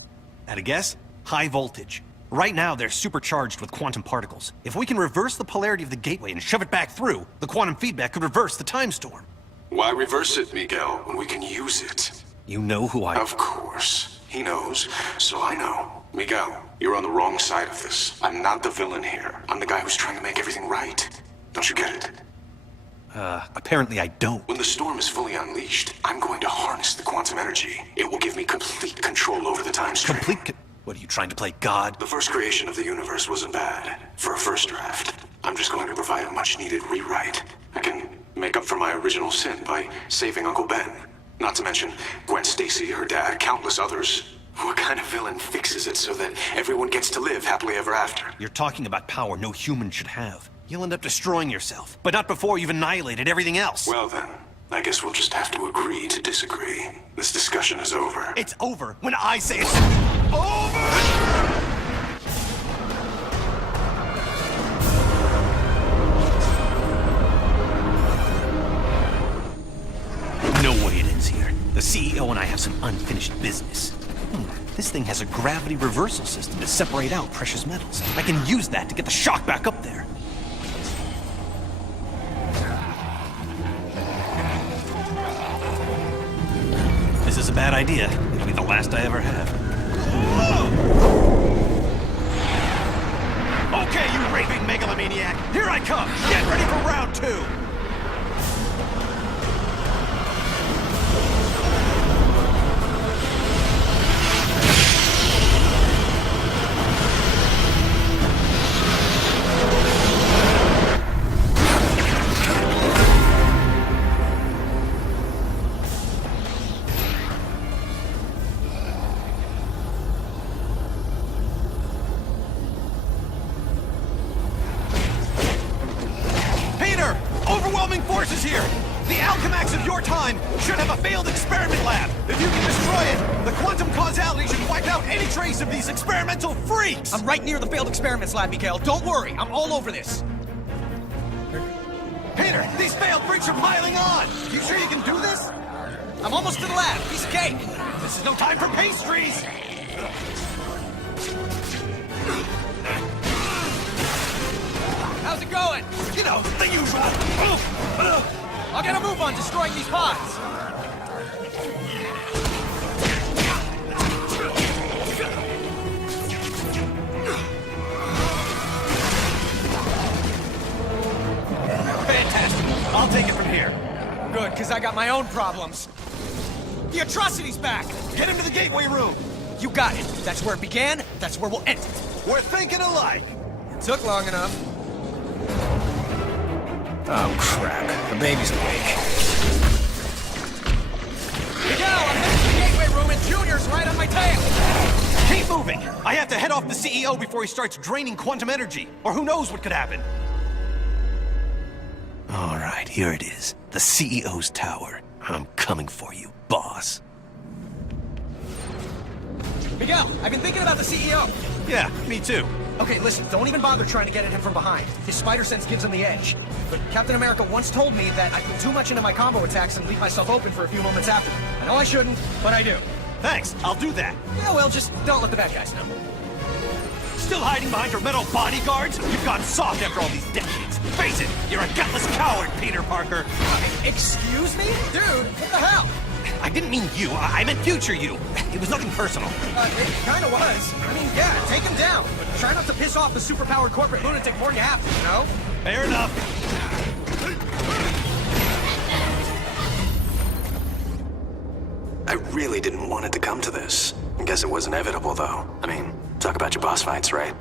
At a guess? High voltage. Right now, they're supercharged with quantum particles. If we can reverse the polarity of the gateway and shove it back through, the quantum feedback could reverse the time storm. Why reverse it, Miguel, when we can use it? You know who I... Of course. He knows, so I know. Miguel, you're on the wrong side of this. I'm not the villain here. I'm the guy who's trying to make everything right. Don't you get it? Apparently I don't. When the storm is fully unleashed, I'm going to harness the quantum energy. It will give me complete control over the time stream. What, are you trying to play God? The first creation of the universe wasn't bad. For a first draft, I'm just going to provide a much-needed rewrite. I can make up for my original sin by saving Uncle Ben. Not to mention Gwen Stacy, her dad, countless others. What kind of villain fixes it so that everyone gets to live happily ever after? You're talking about power no human should have. You'll end up destroying yourself, but not before you've annihilated everything else. Well then, I guess we'll just have to agree to disagree. This discussion is over. It's over when I say it's over! No way it ends here. The CEO and I have some unfinished business. This thing has a gravity reversal system to separate out precious metals. I can use that to get the shock back up there. This is a bad idea. It'll be the last I ever have. Okay, you raving megalomaniac! Here I come! Get ready for round 2! Overwhelming forces here! The Alchemax of your time should have a failed experiment lab. If you can destroy it, the quantum causality should wipe out any trace of these experimental freaks! I'm right near the failed experiments lab, Mikhail. Don't worry, I'm all over this. Peter, these failed freaks are piling on! You sure you can do this? I'm almost to the lab. Piece of cake. This is no time for pastries! How's it going? You know, the usual. I'll get a move on destroying these pods. Fantastic. I'll take it from here. Good, because I got my own problems. The atrocity's back! Get him to the gateway room! You got it. That's where it began, that's where we'll end it. We're thinking alike! It took long enough. Oh, crap. The baby's awake. Miguel, I'm headed to the gateway room and Junior's right on my tail! Keep moving! I have to head off the CEO before he starts draining quantum energy, or who knows what could happen. All right, here it is. The CEO's tower. I'm coming for you, boss. Miguel, I've been thinking about the CEO. Yeah, me too. Okay, listen, don't even bother trying to get at him from behind. His spider sense gives him the edge. But Captain America once told me that I put too much into my combo attacks and leave myself open for a few moments after. I know I shouldn't, but I do. Thanks, I'll do that. Yeah, well, just don't let the bad guys know. Still hiding behind your metal bodyguards? You've gone soft after all these decades. Face it, you're a gutless coward, Peter Parker. Excuse me? Dude, what the hell? I didn't mean you, I meant future you. It was nothing personal. It kinda was. I mean, yeah, take him down, but try not to piss off the superpowered corporate lunatic more than you have to, you know? Fair enough. I really didn't want it to come to this. I guess it was inevitable, though. I mean, talk about your boss fights, right?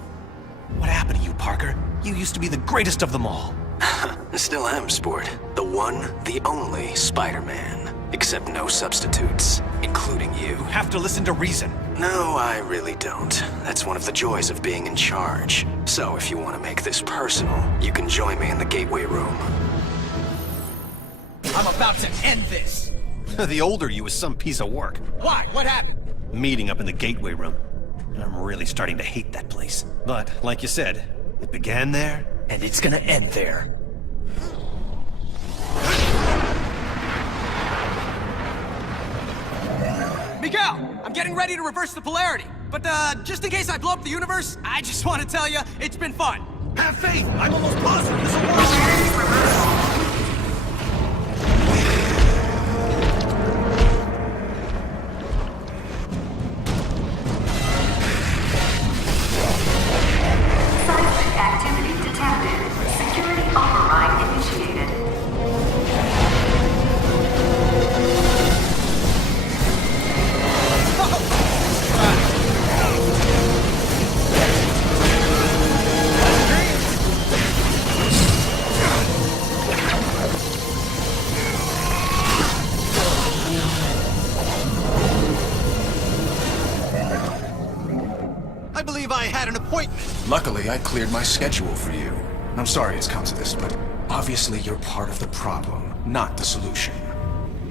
What happened to you, Parker? You used to be the greatest of them all. I still am, Sport. The one, the only Spider-Man. Except no substitutes, including you. Have to listen to reason. No, I really don't. That's one of the joys of being in charge. So if you want to make this personal, you can join me in the gateway room. I'm about to end this. The older you is some piece of work. Why? What happened? Meeting up in the gateway room. I'm really starting to hate that place. But, like you said, it began there, and it's gonna end there. Miguel, I'm getting ready to reverse the polarity. But, just in case I blow up the universe, I just want to tell you, it's been fun. Have faith! I'm almost positive this will work! Seismic activity detected. Security override initiated. I believe I had an appointment. Luckily, I cleared my schedule for you. I'm sorry it's come to this, but obviously you're part of the problem, not the solution.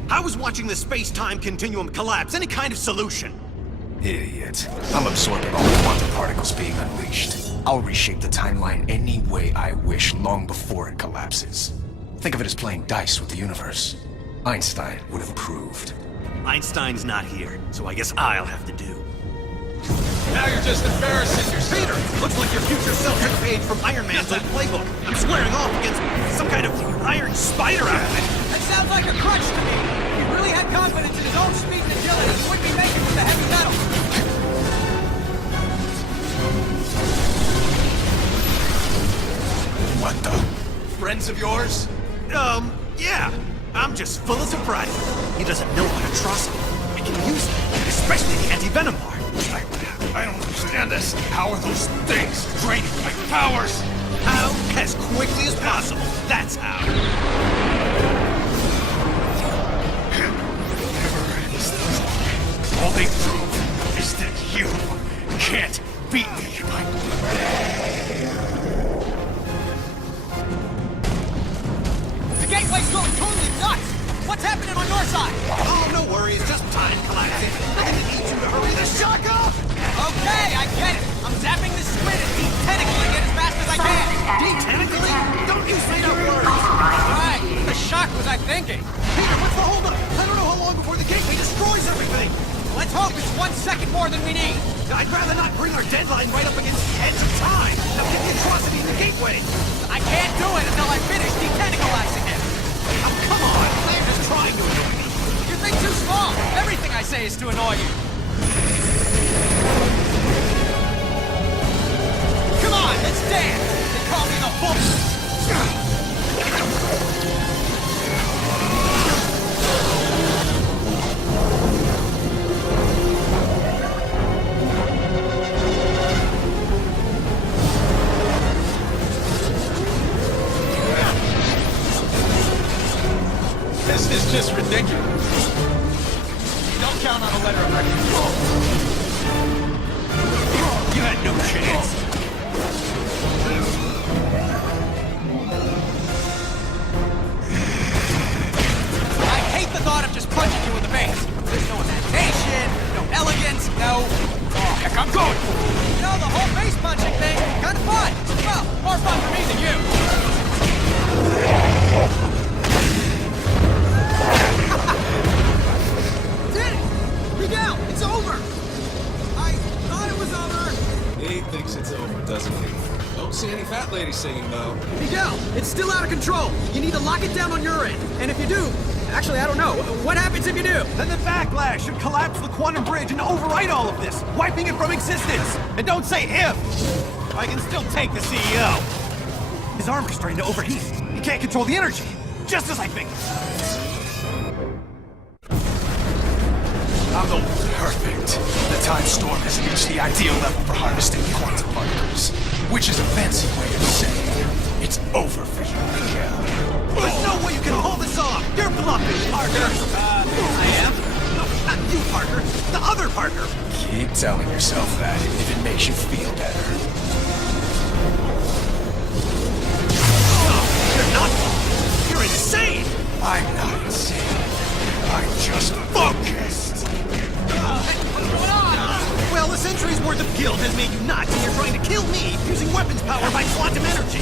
How is watching the space-time continuum collapse any kind of solution? Idiot. I'm absorbing all the quantum particles being unleashed. I'll reshape the timeline any way I wish long before it collapses. Think of it as playing dice with the universe. Einstein would have approved. Einstein's not here, so I guess I'll have to do. Now you're just embarrassing yourself. Peter, looks like your future self took a page from Iron Man's old playbook. I'm squaring off against some kind of iron spider outfit. That sounds like a crutch to me. If he really had confidence in his own speed and agility, he wouldn't be making with the heavy metal. What the? Friends of yours? Yeah. I'm just full of surprises. He doesn't know how to trust me. I can use it, especially the anti-venom bar. I don't understand this. How are those things draining my powers? How? As quickly as possible. That's how. Never ends this. All they prove is that you can't beat me. The gateway's going totally nuts! What's happening on your side? Oh, no worries, just time collapsing. I didn't need you to hurry the shock up! Okay, I get it. I'm zapping this squid and de-tentacling it as fast as I can. De-tentacling? Don't use made-up words! Right, the shock was I thinking. Peter, what's the holdup? I don't know how long before the gateway destroys everything! Let's hope it's 1 second more than we need. I'd rather not bring our deadline right up against the edge of time. Now get the atrocity in the gateway! I can't do it until I finish de-tentacling it. Oh, come on! I'm just trying to annoy me. You think too small. Everything I say is to annoy you. Come on, let's dance! They call me the bull. This is just ridiculous. Don't count on a letter of recommendation. You had no chance. I hate the thought of just punching you in the face. There's no imagination, no elegance, no... Oh, heck, I'm going! You know, the whole face punching thing, kind of fun. Well, more fun for me than you. Did it! Miguel, it's over! I thought it was over. He thinks it's over, doesn't he? Don't see any fat lady singing, though. Miguel, it's still out of control. You need to lock it down on your end. And if you do, actually, I don't know. What happens if you do? Then the backlash should collapse the quantum bridge and overwrite all of this, wiping it from existence. And don't say if. I can still take the CEO. His armor's starting to overheat. He can't control the energy, just as I figured. I'm the perfect. The time storm has reached the ideal level for harvesting quantum particles, which is a fancy way of saying it's over for you, Miguel. There's no way you can pull this off! You're bluffing, Parker! I am? No, not you, Parker. The other Parker! Keep telling yourself that if it makes you feel better. No, you're not! You're insane! I'm not insane. I'm just focused! What's going on? Well, a century's worth of guilt has made you nuts, and you're trying to kill me using weapons powered by quantum energy!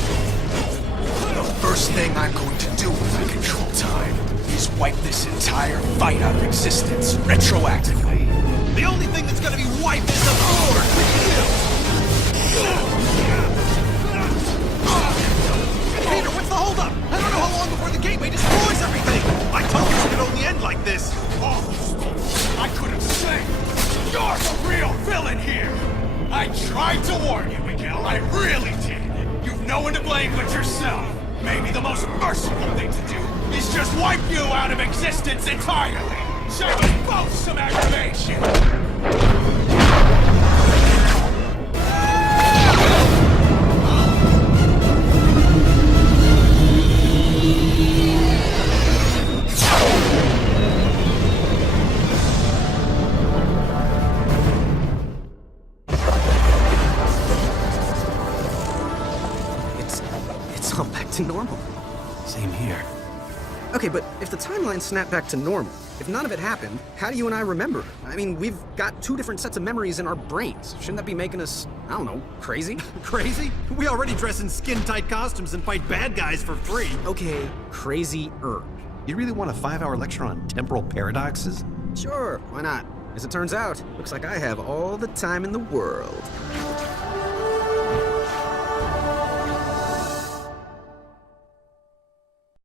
The first thing I'm going to do when I control time is wipe this entire fight out of existence retroactively. The only thing that's gonna be wiped is the board with you! Peter, what's the holdup? I don't know how long before the gateway destroys everything! I told you it could only end like this! I couldn't say. You're the real villain here. I tried to warn you, Miguel. I really did. You've no one to blame but yourself. Maybe the most merciful thing to do is just wipe you out of existence entirely. Show us both some aggravation. It's all back to normal. Same here. Okay, but if the timeline snapped back to normal, if none of it happened, how do you and I remember? I mean, we've got two different sets of memories in our brains. Shouldn't that be making us, I don't know, crazy? Crazy? We already dress in skin-tight costumes and fight bad guys for free. Okay, crazy-er. You really want a 5-hour lecture on temporal paradoxes? Sure, why not? As it turns out, looks like I have all the time in the world.